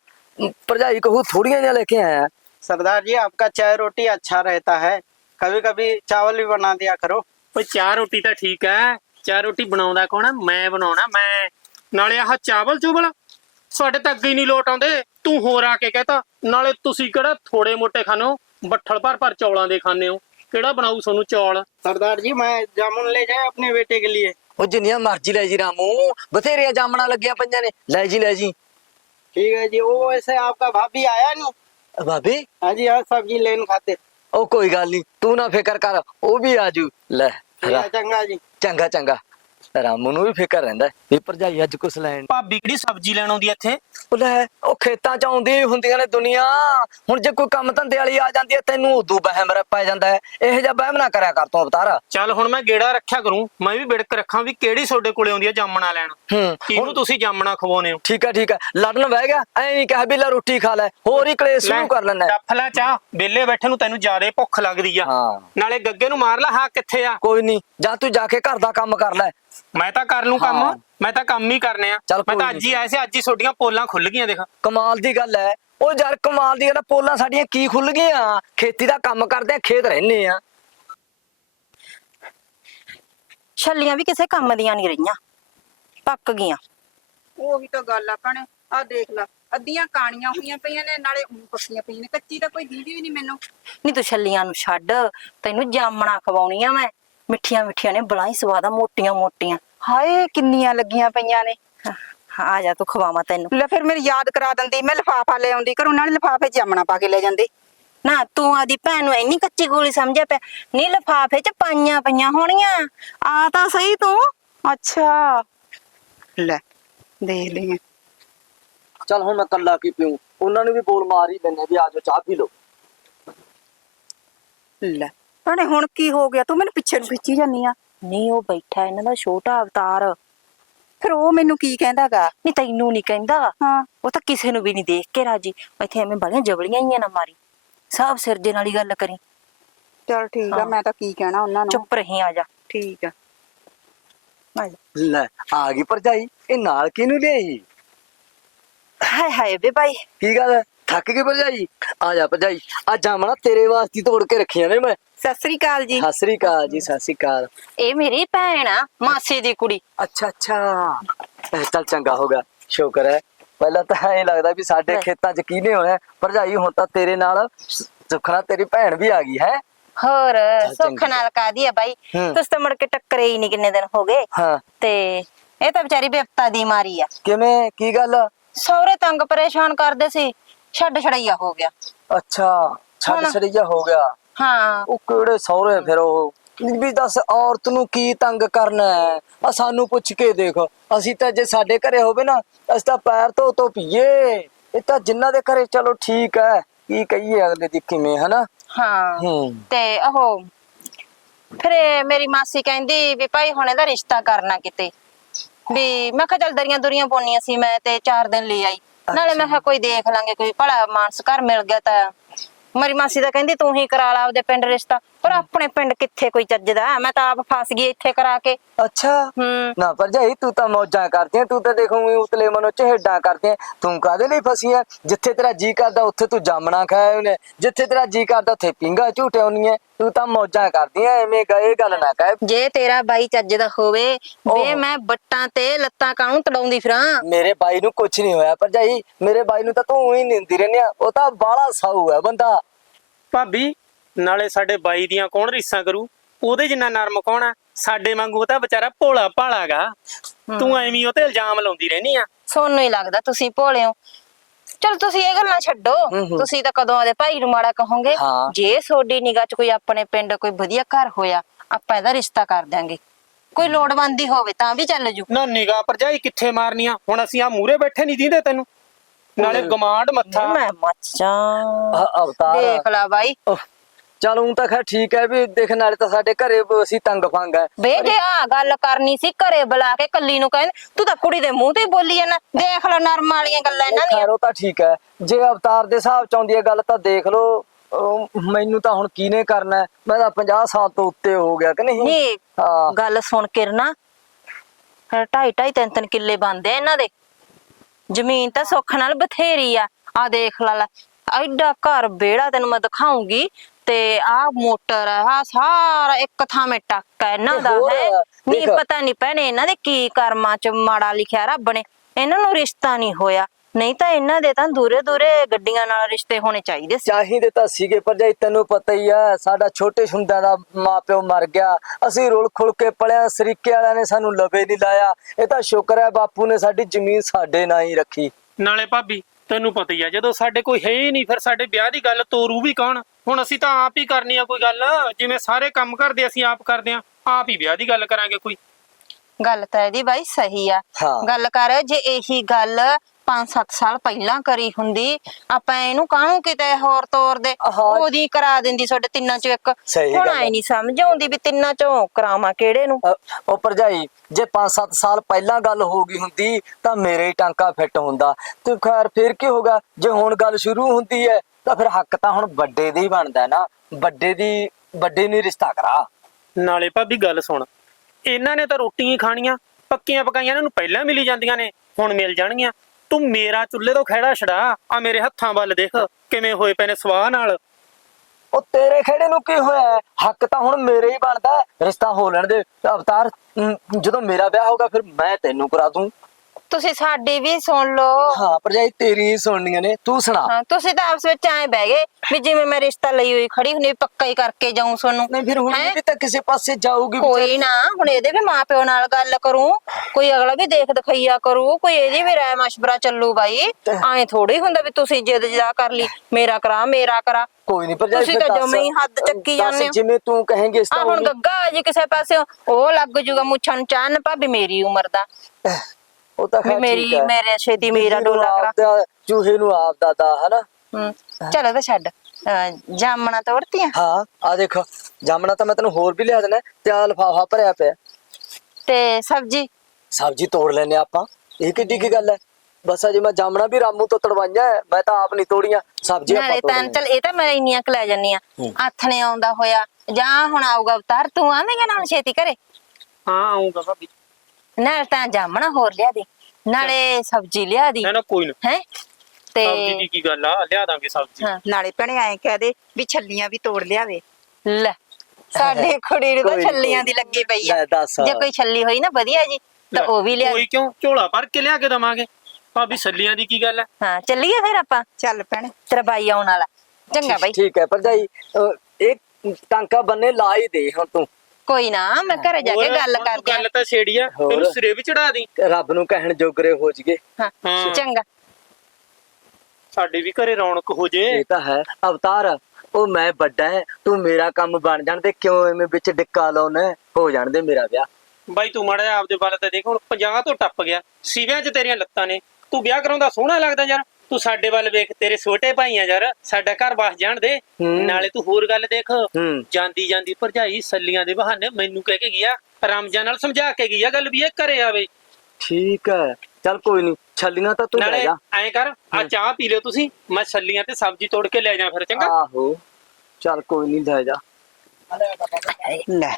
[SPEAKER 2] ਭਰਜਾਈ ਕਹੂ ਥੋੜੀਆਂ ਜਿਹਾ ਲੈ ਕੇ ਆਇਆ
[SPEAKER 1] सरदार जी आपका चाय रोटी अच्छा रहता है कभी कभी चावल भी बना दिया करो
[SPEAKER 3] ਓਏ ਚਾਹ ਰੋਟੀ ਤਾਂ ਠੀਕ ਹੈ ਚਾਹ ਰੋਟੀ ਬਣਾਉਂਦਾ ਕੌਣ ਆ ਮੈਂ ਬਣਾਉਣਾ ਮੈਂ ਨਾਲੇ ਆਹ ਚਾਵਲ ਚੂਵਲ ਸਾਡੇ ਤਾਂ ਅੱਗੇ ਹੀ ਨਹੀਂ ਲੋਟ ਆਉਂਦੇ ਤੂੰ ਹੋਰ ਆ ਕੇ ਕਹਤਾ ਨਾਲੇ ਤੁਸੀਂ ਕਿਹੜਾ ਥੋੜੇ ਮੋਟੇ ਖਾਣੇ ਹੋ ਬੱਠਲ ਭਰ ਭਰ ਚੌਲਾਂ ਦੇ ਖਾਣੇ ਹੋ ਕਿਹੜਾ ਬਣਾਊ ਤੁਹਾਨੂੰ ਚੌਲ
[SPEAKER 1] सरदार जी मैं जामुन ले जाए अपने बेटे के लिए
[SPEAKER 2] ਉਹ ਜਿੰਨੀਆਂ ਮਰਜ਼ੀ ਲੈ ਜੀ ਰਾਮੂ ਬਥੇਰੀਆਂ ਜਾਮਣਾ ਲੱਗੀਆਂ ਪਈਆਂ ਨੇ ਲੈ ਜੀ ਲੈ ਜੀ
[SPEAKER 1] ठीक है जी वो वैसे आपका भाभी आया नहीं
[SPEAKER 2] ਭਾਬੀ
[SPEAKER 1] हाँ जी हाँ सब्जी लेने खातिर
[SPEAKER 2] ਉਹ ਕੋਈ ਗੱਲ ਨਹੀਂ ਤੂੰ ਨਾ ਫਿਕਰ ਕਰ ਉਹ ਵੀ ਆਜੂ ਲੈ
[SPEAKER 1] ठीक है चंगा जी
[SPEAKER 2] ਚੰਗਾ ਚੰਗਾ ਰਾਮੂ ਨੂੰ ਵੀ ਫਿਕਰ ਰਹਿੰਦਾ ਵੀ ਭਰਜਾਈ ਅੱਜ ਕੁਛ ਲੈਣ
[SPEAKER 3] ਭਾਬੀ ਕਿਹੜੀ ਸਬਜ਼ੀ ਲੈਣ ਆਉਂਦੀ ਇੱਥੇ?
[SPEAKER 2] ਉਹ ਲੈ ਉਹ ਖੇਤਾਂ ਚ ਆਉਂਦੀ ਹੁੰਦੀਆਂ ਨੇ ਦੁਨੀਆ। ਹੁਣ ਜੇ ਕੋਈ ਕੰਮ ਧੰਦੇ ਵਾਲੀ ਆ ਜਾਂਦੀ ਹੈ ਤੈਨੂੰ ਉਦੋਂ ਵਹਿਮ ਰ ਪੈ ਜਾਂਦਾ ਹੈ। ਇਹੋ ਜਿਹਾ ਵਹਿਮ ਨਾ ਕਰਿਆ ਕਰ ਤੂੰ ਅਵਤਾਰ।
[SPEAKER 3] ਚੱਲ ਹੁਣ ਮੈਂ ਗੇੜਾ ਰੱਖਿਆ ਕਰੂੰ। ਮੈਂ ਵੀ ਵਿੜਕ ਰੱਖਾਂ ਵੀ ਕਿਹੜੀ ਤੁਹਾਡੇ ਕੋਲੇ ਆਉਂਦੀ ਆ ਜਾਮਣਾ ਲੈਣ।
[SPEAKER 2] ਹੂੰ
[SPEAKER 3] ਕਿਹਨੂੰ ਤੁਸੀਂ ਜਾਮਣਾ ਖਵਾਉਨੇ ਹੋ?
[SPEAKER 2] ਠੀਕ ਹੈ ਠੀਕ ਹੈ। ਲੜਨ ਬਹਿ ਗਿਆ। ਐ ਨਹੀਂ ਕਹਿ ਵੀ ਲੈ ਰੋਟੀ ਖਾ ਲੈ। ਹੋਰ ਹੀ ਕਲੇਸ਼ ਸ਼ੁਰੂ ਕਰ ਲੈਣਾ
[SPEAKER 3] ਡੱਫ ਲੈ ਚਾਹ। ਵਿਹਲੇ ਬੈਠੇ ਨੂੰ ਤੈਨੂੰ ਜ਼ਿਆਦਾ ਭੁੱਖ ਲੱਗਦੀ ਆ।
[SPEAKER 2] ਹਾਂ।
[SPEAKER 3] ਨਾਲੇ ਗੱਗੇ ਨੂੰ ਮਾਰ ਲੈ ਹਾਂ ਕਿੱਥੇ ਆ?
[SPEAKER 2] ਕੋਈ ਨਹੀਂ ਜਾ ਤੂੰ ਜਾ ਕੇ ਘਰ ਦਾ ਕੰਮ ਕਰ ਲੈ।
[SPEAKER 3] ਮੈਂ ਤਾਂ ਕਰ ਲੂੰ
[SPEAKER 2] ਹਾਂ।
[SPEAKER 3] ਕੰਮ ਮੈਂ ਤਾਂ ਕੰਮ ਹੀ ਕਰਨੇ ਆ।
[SPEAKER 2] ਚੱਲ
[SPEAKER 3] ਮੈਂ ਤਾਂ ਅੱਜ ਹੀ ਆਇਆ ਸੀ ਅੱਜ ਹੀ ਛੋਡੀਆਂ ਪੋਲਾਂ ਖੁੱਲ ਗਈਆਂ ਦੇਖ।
[SPEAKER 2] ਕਮਾਲ ਦੀ ਗੱਲ ਹੈ ਉਹ ਯਾਰ ਕਮਾਲ ਦੀ ਗੱਲ ਪੋਲਾਂ ਸਾਡੀਆਂ ਕੀ ਖੁੱਲ ਗਈਆਂ? ਖੇਤੀ ਦਾ ਕੰਮ ਕਰਦੇ ਆ ਖੇਤ ਰਹਿੰਦੇ ਆ।
[SPEAKER 5] ਛੱਲੀਆਂ ਵੀ ਕਿਸੇ ਕੰਮ ਦੀਆਂ ਨਹੀਂ ਰਹੀਆਂ। ਪੱਕ ਗਈਆਂ।
[SPEAKER 6] ਉਹੀ ਤਾਂ ਗੱਲ ਆ ਭੈਣੇ। ਆ ਦੇਖ ਲੈ ਅੱਧੀਆਂ ਕਾਣੀਆਂ ਹੋਈਆਂ ਪਈਆਂ ਨੇ ਨਾਲੇ ਊਂ ਪੱਕੀਆਂ ਪਈਆਂ ਨੇ। ਕੱਚੀ ਤਾਂ ਕੋਈ ਦੀਦੀ ਵੀ ਨਹੀਂ ਮੈਨੂੰ।
[SPEAKER 5] ਨਹੀਂ ਤੂੰ ਛੱਲੀਆਂ ਨੂੰ ਛੱਡ ਤੈਨੂੰ ਜਾਮਣਾ ਖਵਾਉਣੀਆਂ ਮੈਂ। ਮਿੱਠੀਆਂ ਮਿੱਠੀਆਂ ਨੇ ਬਲਾਈ ਸਵਾਦਾ ਮੋਟੀਆਂ ਮੋਟੀਆਂ
[SPEAKER 6] ਹਾਏ ਕਿੰਨੀਆਂ ਲੱਗੀਆਂ ਪਈਆਂ ਨੇ।
[SPEAKER 5] ਆ ਜਾ ਤੂੰ ਖਵਾਵਾਂ ਤੈਨੂੰ।
[SPEAKER 6] ਲੈ ਫਿਰ ਮੇਰੀ ਯਾਦ ਕਰਾ ਦਿੰਦੀ ਮੈਂ ਲਿਫਾਫਾ ਲੈ ਆਉਂਦੀ ਘਰੋਂ ਨਾਲ ਲਿਫਾਫੇ ਜਾਮਣਾ ਪਾ ਕੇ ਲੈ ਜਾਂਦੇ।
[SPEAKER 5] ਨਾ ਤੂੰ ਆਦੀ ਭੈਣ ਨੂੰ ਇੰਨੀ ਕੱਚੀ ਗੋਲੀ ਸਮਝਿਆ ਪਿਆ। ਨੀ ਲਫਾਫੇ ਚ ਪਾਈਆਂ ਪਈਆਂ ਹੋਣੀਆਂ। ਆ ਤਾਂ ਸਹੀ ਤੂੰ।
[SPEAKER 6] ਅੱਛਾ। ਲੈ ਦੇਖ ਲਈਆਂ
[SPEAKER 2] ਚੱਲ ਹੁਣ ਮੈਂ ਕੱਲਾ ਕੀ ਪੀਉ ਉਹਨਾਂ ਨੂੰ ਵੀ ਬੋਲ ਮਾਰ ਹੀ ਦਿੰਨੇ ਵੀ ਆਜੋ ਚਾਹ ਪੀ ਲਓ।
[SPEAKER 6] ਲੈ। ਭੈਣੇ ਹੁਣ ਕੀ ਹੋ ਗਿਆ? ਤੂੰ ਮੈਨੂੰ ਪਿੱਛੇ ਨੂੰ ਖਿੱਚੀ ਜਾਨੀ ਆ।
[SPEAKER 5] ਨਹੀਂ ਉਹ ਬੈਠਾ ਇਹਨਾਂ ਦਾ ਛੋਟਾ ਅਵਤਾਰ।
[SPEAKER 6] ਫਿਰ ਉਹ ਮੈਨੂੰ ਕੀ ਕਹਿੰਦਾਗਾ?
[SPEAKER 5] ਨਹੀਂ ਤੈਨੂੰ ਨਹੀਂ ਕਹਿੰਦਾ।
[SPEAKER 6] ਹਾਂ।
[SPEAKER 5] ਉਹ ਤਾਂ ਕਿਸੇ ਨੂੰ ਵੀ ਨਹੀਂ ਦੇਖ ਕੇ ਰਾਜੀ। ਇੱਥੇ ਐਵੇਂ ਬੜੀਆਂ ਜਬਲੀਆਂ ਹੀ ਆ ਨਾ ਮਾਰੀ। ਸਭ ਸਿਰਜੇ ਨਾਲ ਹੀ ਗੱਲ ਕਰੀ।
[SPEAKER 6] ਚਲ ਠੀਕ ਆ। ਮੈਂ ਤਾਂ ਕੀ ਕਹਿਣਾ ਉਹਨਾਂ ਨੂੰ।
[SPEAKER 5] ਚੁੱਪ ਰਹੀ ਆ ਜਾ।
[SPEAKER 6] ਠੀਕ ਆ।
[SPEAKER 2] ਲੈ ਆ ਗਈ ਭਰਜਾਈ। ਇਹ ਨਾਲ ਕਿਹਨੂੰ ਲਿਆਈ?
[SPEAKER 5] ਹਾਏ ਹਾਏ ਵੇ ਭਾਈ।
[SPEAKER 2] ਕੀ ਗੱਲ ਹੈ? ਥੱਕ ਗਈ ਭਰਜਾਈ? ਆ ਜਾ ਭਰਜਾਈ। ਆ ਜਾਮਣਾ ਤੇਰੇ ਵਾਸਤੇ ਤੋੜ ਕੇ ਰੱਖੀਆਂ ਨੇ ਮੈਂ।
[SPEAKER 6] ਸਤਿ ਸ੍ਰੀ ਅਕਾਲ ਜੀ।
[SPEAKER 2] ਸਤਿ ਸ੍ਰੀ ਅਕਾਲ ਜੀ ਸਤਿ ਸ੍ਰੀ ਅਕਾਲ।
[SPEAKER 5] ਇਹ ਮੇਰੀ ਭੈਣ ਆ ਮਾਸੀ ਦੀ ਕੁੜੀ।
[SPEAKER 2] ਅੱਛਾ ਅੱਛਾ। ਚੱਲ ਚੰਗਾ ਹੋ ਗਿਆ ਸ਼ੁਕਰ ਹੈ। ਪਹਿਲਾਂ ਤਾਂ ਐਂ ਲੱਗਦਾ ਵੀ ਸਾਡੇ। ਖੇਤਾਂ 'ਚ ਕਿਹਨੇ ਹੋਣਾ ਭਰਜਾਈ ਹੁਣ ਤਾਂ ਤੇਰੇ ਨਾਲ ਸੁਖਣਾ ਤੇਰੀ ਭੈਣ ਵੀ ਆ ਗਈ ਹੈ।
[SPEAKER 5] ਹੋਰ ਸੁੱਖ। ਨਾਲ ਕਾਦੀ ਆ ਬਾਈ। ਤੁਸੀਂ ਤਾਂ ਮੁੜ ਕੇ ਟੱਕਰੇ ਹੀ ਨਹੀਂ ਕਿੰਨੇ ਦਿਨ ਹੋ ਗਏ।
[SPEAKER 2] ਹਾਂ।
[SPEAKER 5] ਤੇ ਇਹ ਤਾਂ ਵਿਚਾਰੀ ਬਿਪਤਾ ਦੀ ਮਾਰੀ ਆ।
[SPEAKER 2] ਕਿਵੇਂ ਕੀ ਗੱਲ?
[SPEAKER 5] ਸਹੁਰੇ ਤੰਗ ਪਰੇਸ਼ਾਨ ਕਰਦੇ ਸੀ। ਛੱਡ ਛੜਈਆ ਹੋ ਗਿਆ।
[SPEAKER 2] ਅੱਛਾ ਛੱਡ ਛੜੀਆ ਹੋ ਗਿਆ।
[SPEAKER 5] ਹਾਂ।
[SPEAKER 2] ਉਹ ਕਿਹੜੇ ਸਹੁਰੇ ਫਿਰ ਉਹ? ਵੀ ਦੱਸ ਔਰਤ ਨੂੰ ਕੀ ਤੰਗ ਕਰਨਾ ਹੈ? ਆ ਸਾਨੂੰ ਪੁੱਛ ਕੇ ਦੇਖ। ਅਸੀਂ ਤਾਂ ਜੇ ਸਾਡੇ ਘਰੇ ਹੋਵੇ ਨਾ ਅਸੀਂ ਤਾਂ ਪੈਰ ਧੋ ਧੋ ਪੀਏ। ਇਹ ਤਾਂ ਜਿਨ੍ਹਾਂ ਦੇ ਘਰੇ ਚਲੋ ਠੀਕ ਹੈ। ਕੀ ਕਹੀਏ ਅਗਲੇ ਦੀ ਕਿਵੇਂ ਹਨਾ?
[SPEAKER 5] ਹਾਂ।
[SPEAKER 2] ਹੂੰ।
[SPEAKER 5] ਤੇ ਉਹ ਫਿਰ ਇਹ ਮੇਰੀ ਮਾਸੀ ਕਹਿੰਦੀ ਵੀ ਭਾਈ ਹੁਣ ਇਹਦਾ ਰਿਸ਼ਤਾ ਕਰਨਾ ਕਿਤੇ। ਵੀ ਮੈਂ ਕਿਹਾ ਚੱਲ ਦਰੀਆਂ ਦੁਰੀਆਂ ਪਾਉਣੀਆਂ ਸੀ ਮੈਂ ਤੇ 4 ਦਿਨ ਲਈ ਆਈ। ਨਾਲੇ ਮੈਂ ਕਿਹਾ ਕੋਈ ਦੇਖ ਲਾਂਗੇ ਕੋਈ ਭਲਾ ਮਾਨਸ ਘਰ ਮਿਲ ਗਿਆ ਤਾਂ। ਮੇਰੀ ਮਾਸੀ ਤਾਂ ਕਹਿੰਦੀ ਤੂੰ ਹੀ ਕਰਾ ਲਾ ਆਪਦੇ ਪਿੰਡ ਰਿਸ਼ਤਾ। ਪਰ ਆਪਣੇ ਪਿੰਡ ਕਿੱਥੇ ਕੋਈ ਚੱਜਦਾ ਮੈਂ ਤਾਂ ਆਪ ਫਸ ਗਈ ਇੱਥੇ ਕਰਾ ਕੇ।
[SPEAKER 2] ਅੱਛਾ।
[SPEAKER 5] ਹੂੰ।
[SPEAKER 2] ਨਾ ਭਰਜਾਈ ਤੂੰ ਤਾਂ ਮੌਜਾਂ ਕਰਦੀ ਆਂ, ਤੂੰ ਤਾਂ ਦੇਖੂਗੀ ਉਤਲੇ ਮਨੋ ਚਿਹੜਾ ਕਰਦੀ ਆਂ। ਤੂੰ ਕਾਦੇ ਲਈ ਫਸੀ ਐ? ਜਿੱਥੇ ਤੇਰਾ ਜੀ ਕਰਦਾ ਉੱਥੇ ਤੂੰ ਜਾਮਣਾ ਖਾਇਆ ਉਹਨੇ। ਜਿੱਥੇ ਤੇਰਾ ਜੀ ਕਰਦਾ ਉੱਥੇ ਪਿੰਗਾ ਝੂਟੇ ਆਉਣੀ ਐ ਤੂੰ ਤਾਂ ਮੌਜਾਂ ਕਰਦੀ ਐ ਐਵੇਂ ਗਏ ਗੱਲ ਨਾ ਕਹਿ।
[SPEAKER 5] ਜੇ ਤੇਰਾ ਬਾਈ ਚੱਜ ਦਾ ਹੋਵੇ ਵੇ
[SPEAKER 2] ਓਹੋ।
[SPEAKER 5] ਮੈਂ ਬੱਟਾਂ ਤੇ ਲੱਤਾਂ ਕਾਹਨੂੰ ਤੜਾਉਂਦੀ ਫਿਰਾਂ?
[SPEAKER 2] ਮੇਰੇ ਬਾਈ ਨੂੰ ਕੁਝ ਨਹੀਂ ਹੋਇਆ ਭਰਜਾਈ। ਮੇਰੇ ਬਾਈ ਨੂੰ ਤਾਂ ਤੂੰ ਹੀ ਨਿੰਦੀ ਰਹਿੰਦੀ ਆ। ਉਹ ਤਾਂ ਬਾਲਾ ਸਾਊ ਹੈ ਬੰਦਾ।
[SPEAKER 3] ਭਾਬੀ ਨਾਲੇ ਸਾਡੇ ਬਾਈ ਦੀਆਂ ਕੌਣ ਰੀਸਾਂ ਕਰੂ? ਉਹਦੇ ਜਿੰਨਾ ਨਰਮ ਕੌਣ ਆ? ਸਾਡੇ ਵਾਂਗੂ ਉਹ ਤਾਂ ਵਿਚਾਰਾ ਭੋਲਾ ਭਾਲਾਗਾ ਤੂੰ ਐਵੇਂ ਉਹ ਤੇ ਇਲਜ਼ਾਮ ਲਾਉਂਦੀ ਰਹਿਨੀ ਆ।
[SPEAKER 5] ਸੋਨੂੰ ਹੀ ਲੱਗਦਾ ਤੁਸੀਂ ਭੋਲੇ ਹੋ। ਚਲ ਤੁਸੀਂ ਇਹ ਗੱਲਾਂ ਛੱਡੋ। ਤੁਸੀਂ ਤਾਂ ਕਦੋਂ ਆਦੇ ਭਾਈ ਨੂੰ ਮਾੜਾ ਕਹੋਗੇ। ਜੇ ਸੋਡੀ ਨਿਗਾਹ 'ਚ ਕੋਈ ਆਪਣੇ ਪਿੰਡ ਕੋਈ ਵਧੀਆ ਘਰ ਹੋਇਆ ਆਪਾਂ ਇਹਦਾ ਰਿਸ਼ਤਾ ਕਰ ਦਿਆਂਗੇ। ਕੋਈ ਲੋੜਵੰਦੀ ਹੋਵੇ ਤਾਂ ਵੀ ਚੱਲ ਜੂ।
[SPEAKER 3] ਨਾ ਨਿਗਾਹ ਭਰਜਾਈ ਕਿੱਥੇ ਮਾਰਨੀਆਂ ਹੁਣ ਅਸੀਂ ਆ ਮੂਰੇ ਬੈਠੇ ਨਹੀਂ ਦੀਂਦੇ ਤੈਨੂੰ। ਨਾਲੇ ਗਮਾਂਡ ਮੱਥਾ।
[SPEAKER 5] ਮੈਂ ਮੱਚਾਂ
[SPEAKER 2] ਅਵਤਾਰ।
[SPEAKER 5] ਦੇਖ ਲੈ ਬਾਈ।
[SPEAKER 2] ਚੱਲ ਉਹ ਤਾਂ ਖੈਰ ਠੀਕ ਹੈ ਵੀ ਦੇਖ ਨਾਲੇ ਤਾਂ ਸਾਡੇ ਘਰੇ ਅਸੀਂ ਤੰਗ ਫੰਗ ਹੈ।
[SPEAKER 5] ਵੇ ਜੇ ਆ ਗੱਲ ਕਰਨੀ ਸੀ ਘਰੇ ਬੁਲਾ ਕੇ ਕੱਲੀ ਨੂੰ ਕਹਿੰਦੇ ਤੂੰ ਤਾਂ ਕੁੜੀ ਦੇ ਮੂੰਹ ਤੇ ਹੀ ਬੋਲੀ ਜਾਂਦਾ ਦੇਖ ਲੈ ਨਰਮ ਵਾਲੀਆਂ ਗੱਲਾਂ ਇਹਨਾਂ ਦੀਆਂ
[SPEAKER 2] ਖੈਰ ਉਹ ਤਾਂ ਠੀਕ ਹੈ। ਜੇ ਅਵਤਾਰ ਦੇ ਹਿਸਾਬ ਚ ਆਉਂਦੀ ਹੈ ਗੱਲ ਤਾਂ ਦੇਖ ਲਓ ਮੈਨੂੰ ਤਾਂ ਹੁਣ ਕਿਹਨੇ ਕਰਨਾ ਹੈ? ਮੈਂ ਤਾਂ 50 ਸਾਲ ਤੋਂ ਉੱਤੇ ਹੋ ਗਿਆ ਕਿ ਨਹੀਂ?
[SPEAKER 5] ਨਹੀਂ
[SPEAKER 2] ਹਾਂ।
[SPEAKER 5] ਗੱਲ ਸੁਣ ਕੇ ਨਾ ਢਾਈ ਢਾਈ ਤਿੰਨ ਤਿੰਨ ਕਿੱਲੇ ਬੰਦੇ ਆ ਇਹਨਾਂ ਦੇ। ਜ਼ਮੀਨ ਤਾਂ ਸੁੱਖ ਨਾਲ ਬਥੇਰੀ ਆ। ਆ ਦੇਖ ਲਾ ਲੈ ਐਡਾ ਘਰ ਬੇੜਾ ਤੈਨੂੰ ਮੈਂ ਦਿਖਾਉਂਗੀ ਤੇ ਆ ਮੋਟਰ ਆ ਸਾਰਾ ਇੱਕ ਥਾਂ ਮੇ ਟੱਕ ਹੈ ਇਹਨਾਂ ਦਾ ਹੈ। ਨਹੀਂ। ਪਤਾ ਨਹੀਂ ਭੈਣੇ ਇਹਨਾਂ ਦੇ ਕੀ ਕਰਮਾਂ ਚ ਮਾੜਾ ਲਿਖਿਆ ਰੱਬ ਨੇ ਇਹਨਾਂ ਨੂੰ ਰਿਸ਼ਤਾ ਨਹੀਂ ਹੋਇਆ। ਨਹੀਂ ਤਾਂ ਇਹਨਾਂ ਦੇ ਤਾਂ ਦੂਰੇ ਦੂਰੇ ਗੱਡੀਆਂ ਨਾਲ ਰਿਸ਼ਤੇ ਹੋਣੇ ਚਾਹੀਦੇ ਸੀ।
[SPEAKER 2] ਚਾਹੀਦੇ ਤਾਂ ਸੀਗੇ ਪਰ ਜੇ ਤੈਨੂੰ ਪਤਾ ਹੀ ਆ ਸਾਡਾ ਛੋਟੇ ਹੁੰਦਿਆਂ ਦਾ ਮਾਪਿਓ ਮਰ ਗਿਆ ਅਸੀਂ ਰੁਲ ਖੁਲ ਕੇ ਪਲਿਆ ਸਰੀਕੇ ਵਾਲਿਆਂ ਨੇ ਸਾਨੂੰ ਲਵੇ ਨਹੀਂ ਲਾਇਆ। ਇਹ ਤਾਂ ਸ਼ੁਕਰ ਹੈ ਬਾਪੂ ਨੇ ਸਾਡੀ ਜ਼ਮੀਨ ਸਾਡੇ ਨਾਂ ਹੀ ਰੱਖੀ।
[SPEAKER 3] ਨਾਲੇ ਭਾਬੀ ਤੈਨੂੰ ਪਤਾ ਹੀ ਆ ਜਦੋਂ ਸਾਡੇ ਕੋਈ ਹੈ ਹੀ ਨਹੀਂ ਫਿਰ ਸਾਡੇ ਵਿਆਹ ਦੀ ਗੱਲ ਤੋਰੂ ਵੀ ਕੌਣ? ਹੁਣ ਅਸੀਂ ਤਾਂ ਆਪ ਹੀ ਕਰਨੀ ਆ ਕੋਈ ਗੱਲ ਜਿਵੇਂ ਸਾਰੇ ਕੰਮ ਕਰਦੇ ਅਸੀਂ ਆਪ ਕਰਦੇ ਆ ਆਪ ਹੀ ਵਿਆਹ ਦੀ ਗੱਲ ਕਰਾਂਗੇ ਕੋਈ।
[SPEAKER 5] ਗੱਲ ਤਾਂ ਇਹਦੀ ਬਾਈ ਸਹੀ ਆ।
[SPEAKER 2] ਹਾਂ।
[SPEAKER 5] ਗੱਲ ਕਰ ਜੇ ਇਹੀ ਗੱਲ 5-7 ਸਾਲ ਪਹਿਲਾਂ ਕਰੀ ਹੁੰਦੀ। ਆਪਾਂ ਇਹਨੂੰ ਕਾਹਨੂੰ ਕਿਤੇ ਹੋਰ ਤੋਰ ਦੇ। ਉਹਦੀ ਕਰਾ ਦਿੰਦੀ ਸਾਡੇ ਤਿੰਨਾਂ ਚੋਂ ਇੱਕ।
[SPEAKER 2] ਸਹੀ
[SPEAKER 5] ਹੁਣ
[SPEAKER 2] ਗੱਲ
[SPEAKER 5] ਆਈ। ਨਹੀਂ ਸਮਝ ਆਉਂਦੀ ਵੀ ਤਿੰਨਾਂ ਚੋਂ ਕਰਾਵਾਂ ਕਿਹੜੇ ਨੂੰ।
[SPEAKER 2] ਅ, ਉਹ ਭਰਜਾਈ ਜੇ 5-7 ਸਾਲ ਪਹਿਲਾਂ ਗੱਲ ਹੋ ਗਈ ਹੁੰਦੀ ਤਾਂ ਮੇਰੇ ਹੀ ਟਾਂਕਾ ਫਿੱਟ ਹੁੰਦਾ। ਤੇ ਖੈਰ ਫਿਰ ਕੀ ਹੋਗਾ ਜੇ ਹੁਣ ਗੱਲ ਸ਼ੁਰੂ ਹੁੰਦੀ ਹੈ ਤਾਂ ਫਿਰ ਹੱਕ ਤਾਂ ਹੁਣ ਵੱਡੇ ਦੇ ਹੀ ਬਣਦਾ ਹੈ ਨਾ। ਵੱਡੇ ਦੀ ਵੱਡੇ ਨੂੰ ਹੀ ਰਿਸ਼ਤਾ ਕਰਾ।
[SPEAKER 3] ਨਾਲੇ ਭਾਬੀ ਗੱਲ ਸੁਣ ਇਹਨਾਂ ਨੇ ਤਾਂ ਰੋਟੀਆਂ ਹੀ ਖਾਣੀਆਂ ਪੱਕੀਆਂ ਪਕਾਈਆਂ ਇਹਨਾਂ ਨੂੰ ਪਹਿਲਾਂ ਮਿਲੀ ਜਾਂਦੀਆਂ ਨੇ ਹੁਣ ਮਿਲ ਜਾਣਗੀਆਂ। ਤੂੰ ਮੇਰਾ ਚੁੱਲ੍ਹੇ ਤੋਂ ਖਹਿੜਾ ਛਡਾ ਆ ਮੇਰੇ ਹੱਥਾਂ ਵੱਲ ਦੇਖ ਕਿਵੇਂ ਹੋਏ ਪਏ ਨੇ ਸਵਾਹ ਨਾਲ
[SPEAKER 2] ਉਹ ਤੇਰੇ ਖੇੜੇ ਨੂੰ ਕੀ ਹੋਇਆ ਹੈ? ਹੱਕ ਤਾਂ ਹੁਣ ਮੇਰੇ ਹੀ ਬਣਦਾ ਹੈ। ਰਿਸ਼ਤਾ ਹੋ ਲੈਣ ਦੇ ਅਵਤਾਰ ਅਮ, ਜਦੋਂ ਮੇਰਾ ਵਿਆਹ ਹੋਗਾ ਫਿਰ ਮੈਂ ਤੈਨੂੰ ਕਰਾ ਦੂੰ
[SPEAKER 5] ਤੁਸੀਂ ਸਾਡੀ ਵੀ ਸੁਣ ਲਓ।
[SPEAKER 2] ਹਾਂ ਭਰਜਾਈ ਤੇਰੀ ਹੀ ਸੁਣਨੀਆਂ ਨੇ। ਤੂੰ ਸੁਣਾ।
[SPEAKER 5] ਹਾਂ ਤੁਸੀਂ ਤਾਂ ਆਪਸ ਵਿੱਚ ਐਂ ਬਹਿ ਗਏ ਵੀ ਜਿਵੇਂ ਮੈਂ ਰਿਸ਼ਤਾ ਲਈ ਹੋਈ ਖੜੀ ਹੁੰਦੀ ਵੀ ਪੱਕਾ ਹੀ ਕਰਕੇ ਜਾਉਂ ਤੁਹਾਨੂੰ।
[SPEAKER 2] ਨਹੀਂ ਫਿਰ ਹੁਣ
[SPEAKER 5] ਹੈਂ?
[SPEAKER 2] ਵੀ ਤਾਂ ਕਿਸੇ ਪਾਸੇ ਜਾਊਗੀ
[SPEAKER 5] ਕੋਈ ਨਾ ਹੁਣ ਇਹਦੇ ਵੀ ਮਾਪਿਓ ਨਾਲ ਗੱਲ ਕਰੂੰ। ਕੋਈ ਅਗਲਾ ਵੀ ਦੇਖ ਦਿਖਾਈਆ ਕਰੂ ਕੋਈ ਇਹਦੀ ਵੀ ਰਾਏ ਮਸ਼ਵਰਾ ਚੱਲੂ ਬਾਈ।
[SPEAKER 2] ਤੇ-
[SPEAKER 5] ਐਂ ਥੋੜੀ ਹੁੰਦਾ ਵੀ ਤੁਸੀਂ ਜਿੱਦ ਜਾ ਕਰ ਲਈ ਮੇਰਾ ਕਰਾ ਮੇਰਾ ਕਰਾ।
[SPEAKER 2] ਕੋਈ ਨਹੀਂ ਭਰਜਾਈ
[SPEAKER 5] ਤੁਸੀਂ
[SPEAKER 2] ਫਿਰ
[SPEAKER 5] ਤਾਂ
[SPEAKER 2] ਦੱਸ-
[SPEAKER 5] ਜਮਾਂ ਹੀ ਹੱਦ ਚੱਕੀ
[SPEAKER 2] ਦੱਸ
[SPEAKER 5] ਜਾਂਦੇ ਹੋ।
[SPEAKER 2] ਜਿਵੇਂ ਤੂੰ ਕਹੇਂਗੇ ਇਸ
[SPEAKER 5] ਆ
[SPEAKER 2] ਤਾਂ
[SPEAKER 5] ਹੁਣ
[SPEAKER 2] ਉਵੇਂ-
[SPEAKER 5] ਗੱਗਾ ਜੀ ਕਿਸੇ ਪਾਸੇ ਉਹ ਲੱਗ ਜੂਗਾ ਮੁੱਛਾਂ ਨੂੰ ਚਾਨ ਭਾਬੀ ਮੇਰੀ ਉਮਰ ਦਾ।
[SPEAKER 2] ਉਹ ਤਾਂ
[SPEAKER 5] ਵੀ
[SPEAKER 2] ਖੈਰ
[SPEAKER 5] ਮੇਰੀ
[SPEAKER 2] ਠੀਕ ਹੈ।
[SPEAKER 5] ਮੇਰੇ ਛੇਤੀ ਮੇਰਾ
[SPEAKER 2] ਨੂੰ
[SPEAKER 5] ਡੋਲਾ ਕਰਾ।
[SPEAKER 2] ਆਪਦਾ, ਚੂਹੇ ਨੂੰ ਆਪ ਦਾਦਾ ਹਨਾ?
[SPEAKER 5] ਹੂੰ। ਚਲੋ ਤਾਂ ਛੱਡ। ਅਹ ਜਾਮਣਾ ਤੋੜਤੀਆਂ?
[SPEAKER 2] ਹਾਂ ਆ ਦੇਖ ਜਾਮਣਾ ਤਾਂ ਮੈਂ ਤੈਨੂੰ ਹੋਰ ਵੀ ਲਿਆ ਦੇਣਾ ਤੇ ਆ ਲਫਾਫਾ ਭਰਿਆ ਪਿਆ।
[SPEAKER 5] ਤੇ ਸਬਜੀ?
[SPEAKER 2] ਸਬਜ਼ੀ ਤੋੜ ਲੈਨੇ ਆਪਾਂ। ਇਹ ਕਿੱਡੀ ਕੀ ਗੱਲ ਹੈ? ਬਸ ਅਜੇ ਮੈਂ ਜਾਮਣਾ ਵੀ ਰਾਮੂ ਤੋਂ ਤੜਵਾਈਆਂ ਹੈ, ਮੈਂ ਤਾਂ ਆਪ ਨਹੀਂ ਤੋੜੀਆਂ। ਸਬਜ਼ੀ ਆਪਾਂ
[SPEAKER 5] ਨਾਲੇ ਤਾਂ ਚਲ ਇਹ ਤਾਂ ਮੈਂ ਇੰਨੀਆਂ ਕੁ ਲੈ ਜੰਨੀ ਆ ਹੱਥ ਨੇ ਆਉਂਦਾ ਹੋਇਆ ਜਾਂ ਹੁਣ ਆਊਗਾ ਅਵਤਾਰ ਤੂੰ ਆਵੇਂਗਾ ਨਾਲ ਛੇਤੀ ਘਰੇ?
[SPEAKER 3] ਹਾਂ ਆਉਂਗਾ ਭਾਬੀ।
[SPEAKER 5] ਨਾਲ ਤਾਂ ਜਾਮਣਾ ਹੋਰ ਲਿਆ ਦੇ ਨਾਲੇ ਸਬਜ਼ੀ ਲਿਆ ਦੀ।
[SPEAKER 3] ਨਾ ਨਾ ਕੋਈ ਨਾ।
[SPEAKER 5] ਹੈ? ਤੇ
[SPEAKER 3] ਸਬਜ਼ੀ ਦੀ ਕੀ ਗੱਲ ਆ? ਲਿਆ ਦਾਂਗੇ ਸਬਜ਼ੀ।
[SPEAKER 5] ਹਾਂ।
[SPEAKER 6] ਨਾਲੇ ਭੈਣੇ ਐਂ ਕਹਦੇ ਵੀ ਛੱਲੀਆਂ ਵੀ ਤੋੜ ਲਿਆਵੇ
[SPEAKER 5] ਲੈ ਸਾਡੀ ਕੁੜੀ ਨੂੰ ਤਾਂ
[SPEAKER 2] ਕੋਈ ਨੀ,
[SPEAKER 5] ਛੱਲੀਆਂ ਦੀ ਲੱਗੀ ਪਈ ਆ।
[SPEAKER 2] ਲੈ ਦੱਸ।
[SPEAKER 5] ਜੇ ਕੋਈ ਛੱਲੀ ਹੋਈ ਨਾ ਵਧੀਆ ਜੀ ਤਾਂ ਉਹ ਵੀ ਲਿਆ
[SPEAKER 3] ਕੋਈ ਕਿਉਂ? ਝੋਲਾ ਭਰ ਕੇ ਲਿਆ ਕੇ ਦਵਾਂਗੇ। ਭਾਬੀ ਸੱਲੀਆਂ ਦੀ ਕੀ ਗੱਲ ਹੈ
[SPEAKER 5] ਹਾਂ ਚੱਲੀਏ ਫਿਰ ਆਪਾਂ।
[SPEAKER 6] ਚੱਲ ਭੈਣੇ।
[SPEAKER 5] ਤੇਰਾ ਬਾਈ ਆਉਣ ਵਾਲਾ। ਚੰਗਾ ਬਾਈ।
[SPEAKER 2] ਠੀਕ ਹੈ ਭਰਜਾਈ। ਅਹ, ਇਹ ਟਾਂਕਾ ਬੰਨੇ ਲਾ ਹੀ ਦੇ ਹੁਣ ਤੂੰ।
[SPEAKER 5] ਕੋਈ ਨਾ ਮੈਂ ਘਰੇ ਜਾ ਕੇ
[SPEAKER 3] ਹੋਰ,
[SPEAKER 5] ਗੱਲ
[SPEAKER 3] ਹੁਣ ਤੂੰ
[SPEAKER 5] ਕਰਦੀ
[SPEAKER 3] ਗੱਲ ਤਾਂ ਛੇੜੀ ਆ
[SPEAKER 2] ਹੋਰ।
[SPEAKER 3] ਇਹਨੂੰ ਸਿਰੇ ਵੀ ਚੜਾ ਦੀ।
[SPEAKER 2] ਰੱਬ ਨੂੰ ਕਹਿਣ ਜੋਗਰੇ ਹੋ ਜਗੇ
[SPEAKER 5] ਹਾਂ
[SPEAKER 3] ਹਾਂ।
[SPEAKER 5] ਚੰਗਾ।
[SPEAKER 3] ਸਾਡੇ ਵੀ ਘਰੇ ਰੌਣਕ ਹੋ ਜੇ।
[SPEAKER 2] ਇਹ ਤਾਂ ਹੈ। ਅਵਤਾਰ ਉਹ ਮੈਂ ਵੱਡਾ ਹੈ ਤੂੰ ਮੇਰਾ ਕੰਮ ਬਣ ਜਾਣ ਤੇ ਕਿਉਂ ਐਵੇਂ ਵਿੱਚ ਡਿੱਕਾ ਲਾਉਣਾ ਹੈ? ਹੋ ਜਾਣ ਦੇ ਮੇਰਾ ਵਿਆਹ।
[SPEAKER 3] ਬਾਈ ਤੂੰ ਮਾੜਾ ਜਿਹਾ ਆਪਦੇ ਵੱਲ ਤਾਂ ਦੇਖ ਹੁਣ 50 ਤੋਂ ਟੱਪ ਗਿਆ। ਸਿਵਿਆਂ 'ਚ ਤੇਰੀਆਂ ਲੱਤਾਂ ਨੇ। ਤੂੰ ਵਿਆਹ ਕਰਾਉਂਦਾ ਸੋਹਣਾ ਲੱਗਦਾ ਯਾਰ। ਤੂੰ ਸਾਡੇ ਵੱਲ ਵੇਖ ਤੇਰੇ ਛੋਟੇ ਭਾਈ ਆ ਯਾਰ ਸਾਡਾ ਘਰ ਵਸ ਜਾਣ ਦੇ।
[SPEAKER 2] ਹੂੰ।
[SPEAKER 3] ਨਾਲੇ ਤੂੰ ਹੋਰ ਗੱਲ ਦੇਖ।
[SPEAKER 2] ਹੂੰ।
[SPEAKER 3] ਜਾਂਦੀ ਜਾਂਦੀ ਭਰਜਾਈ ਸੱਲੀਆਂ ਦੇ ਬਹਾਨੇ ਮੈਨੂੰ ਕਹਿ ਕੇ ਗਿਆ ਰਾਮਜਾਨ ਨਾਲ ਸਮਝਾ ਕੇ ਗਿਆ ਗੱਲ ਵੀ ਇਹ ਘਰੇ ਆਵੇ।
[SPEAKER 2] ਠੀਕ ਹੈ। ਚੱਲ ਕੋਈ ਨਹੀਂ ਛੱਲੀਆਂ ਤਾਂ ਤੂੰ ਲੈ
[SPEAKER 3] ਨਾਲੇ
[SPEAKER 2] ਜਾ।
[SPEAKER 3] ਐਂ ਕਰ ਆ ਚਾਹ ਪੀ ਲਿਓ ਤੁਸੀਂ ਮੈਂ ਸੱਲੀਆਂ ਤੇ ਸਬਜ਼ੀ ਤੋੜ ਕੇ ਲੈ ਜਾ ਫਿਰ ਚੰਗਾ?
[SPEAKER 2] ਆਹੋ। ਚੱਲ ਕੋਈ ਨਹੀਂ ਲੈ ਜਾ।
[SPEAKER 6] ਲੈ।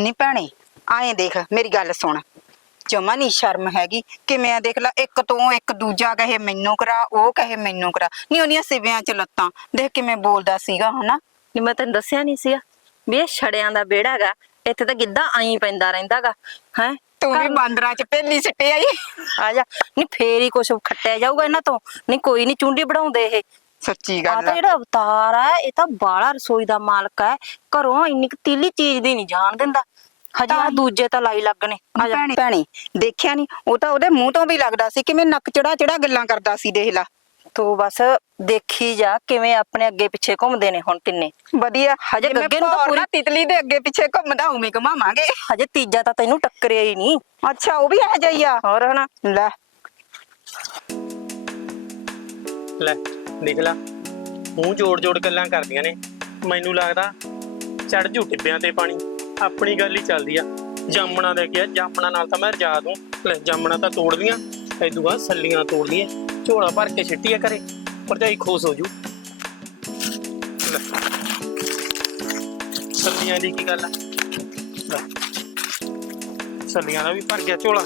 [SPEAKER 6] ਨੀ ਭੈਣੇ ਆਏ ਦੇਖ ਮੇਰੀ ਗੱਲ ਸੁਣ। ਜਮਾ ਨਹੀਂ ਸ਼ਰਮ ਹੈਗੀ। ਕਿਵੇਂ ਆ ਦੇਖ ਲੈ ਇੱਕ ਤੋਂ ਇੱਕ ਦੂਜਾ ਕਹੇ ਮੈਨੂੰ ਕਰਾ ਉਹ ਕਹੇ ਮੈਨੂੰ ਕਰਾ। ਨਹੀਂ ਉਹਨੀਆਂ ਸਿਵਿਆਂ ਚ ਲੱਤਾਂ। ਦੇਖ ਕਿਵੇਂ ਬੋਲਦਾ ਸੀਗਾ ਹਨਾ?
[SPEAKER 5] ਨੀ ਮੈਂ ਤੈਨੂੰ ਦੱਸਿਆ ਨਹੀਂ ਸੀਗਾ ਵੀ ਇਹ ਛੜਿਆਂ ਦਾ ਵਿਹੜਾ ਹੈਗਾ ਇੱਥੇ ਤਾਂ ਗਿੱਧਾ ਆਈ ਪੈਂਦਾ ਰਹਿੰਦਾਗਾ ਹੈ?
[SPEAKER 6] ਤੂੰ ਵੀ ਬਾਂਦਰਾਂ ਚ ਪਹਿਲੀ ਸਿੱਟੇ ਆਈ।
[SPEAKER 5] ਆ ਜਾ। ਨਹੀਂ ਫੇਰ ਹੀ ਕੁਛ ਖੱਟਿਆ ਜਾਊਗਾ ਇਹਨਾਂ ਤੋਂ। ਨਹੀਂ ਕੋਈ ਨਹੀਂ ਚੁੰਡੀ ਬਣਾਉਂਦੇ ਇਹ।
[SPEAKER 6] ਸੱਚੀ
[SPEAKER 5] ਆ
[SPEAKER 6] ਗੱਲ
[SPEAKER 5] ਤਾਂ
[SPEAKER 6] ਆ।
[SPEAKER 5] ਜਿਹੜਾ ਅਵਤਾਰ ਹੈ ਇਹ ਤਾਂ ਬਾਲਾ ਰਸੋਈ ਦਾ ਮਾਲਕ ਹੈ ਘਰੋਂ ਇੰਨੀ ਕੁ ਤੀਲੀ ਚੀਜ਼ ਦੀ ਨਹੀਂ ਜਾਣ ਦਿੰਦਾ। ਹਜੇ ਆ ਦੂਜੇ ਤਾਂ ਲਾਈ ਲੱਗਣੇ। ਆ ਜਾ
[SPEAKER 6] ਭੈਣੇ। ਭੈਣੇ ਦੇਖਿਆ ਨਹੀਂ ਉਹ ਤਾਂ ਉਹਦੇ ਮੂੰਹ ਤੋਂ ਵੀ ਲੱਗਦਾ ਸੀ ਕਿਵੇਂ ਨੱਕ ਚੜਾ ਚੜਾ ਗੱਲਾਂ ਕਰਦਾ ਸੀ ਦੇਖ ਲਾ।
[SPEAKER 5] ਤੂੰ ਬਸ ਦੇਖੀ ਜਾ ਕਿਵੇਂ ਆਪਣੇ ਅੱਗੇ ਪਿੱਛੇ ਘੁੰਮਦੇ ਨੇ ਹੁਣ ਤਿੰਨੇ
[SPEAKER 6] ਵਧੀਆ।
[SPEAKER 5] ਹਜੇ ਗੱਗੇ ਨੂੰ ਤਾਂ ਪੂਰੀ-
[SPEAKER 6] ਤਿਤਲੀ ਦੇ ਅੱਗੇ ਪਿੱਛੇ ਘੁੰਮਦਾ ਉਵੇਂ ਘੁਮਾਵਾਂਗੇ।
[SPEAKER 5] ਹਜੇ ਤੀਜਾ ਤਾਂ ਤੈਨੂੰ ਟੱਕਰਿਆ ਹੀ ਨਹੀਂ
[SPEAKER 6] ਅੱਛਾ ਉਹ ਵੀ ਆ। ਜਾਈਆ
[SPEAKER 5] ਹੋਰ ਹਨਾ।
[SPEAKER 6] ਲੈ।
[SPEAKER 3] ਲੈ ਦੇਖ ਲੈ। ਮੂੰਹ ਜੋੜ ਜੋੜ ਗੱਲਾਂ ਕਰਦੀਆਂ ਨੇ। ਮੈਨੂੰ ਲੱਗਦਾ ਚੜ ਜੂ ਟਿੱਬਿਆਂ ਤੇ ਪਾਣੀ। ਆਪਣੀ ਗੱਲ ਹੀ ਚੱਲਦੀ ਆ। ਜਾਮਣਾ ਦੇ ਗਿਆ ਜਾਮਣਾ ਨਾਲ ਤਾਂ ਮੈਂ ਰਜਾ ਦੂੰ। ਲੈ, ਜਾਮਣਾ ਤਾਂ ਤੋੜਦੀਆਂ ਐਦੂ ਬਾਅਦ ਸੱਲੀਆਂ ਤੋੜਦੀਆਂ। ਝੋਲਾ ਭਰ ਕੇ ਛਿੱਟੀਆਂ ਕਰੇ ਭਰਜਾਈ ਖੁਸ਼ ਹੋ ਜੂ। ਲੈ। ਸੱਲੀਆਂ ਦੀ ਕੀ ਗੱਲ ਆ? ਲੈ। ਸੱਲੀਆਂ ਦਾ ਵੀ ਭਰ ਗਿਆ ਝੋਲਾ।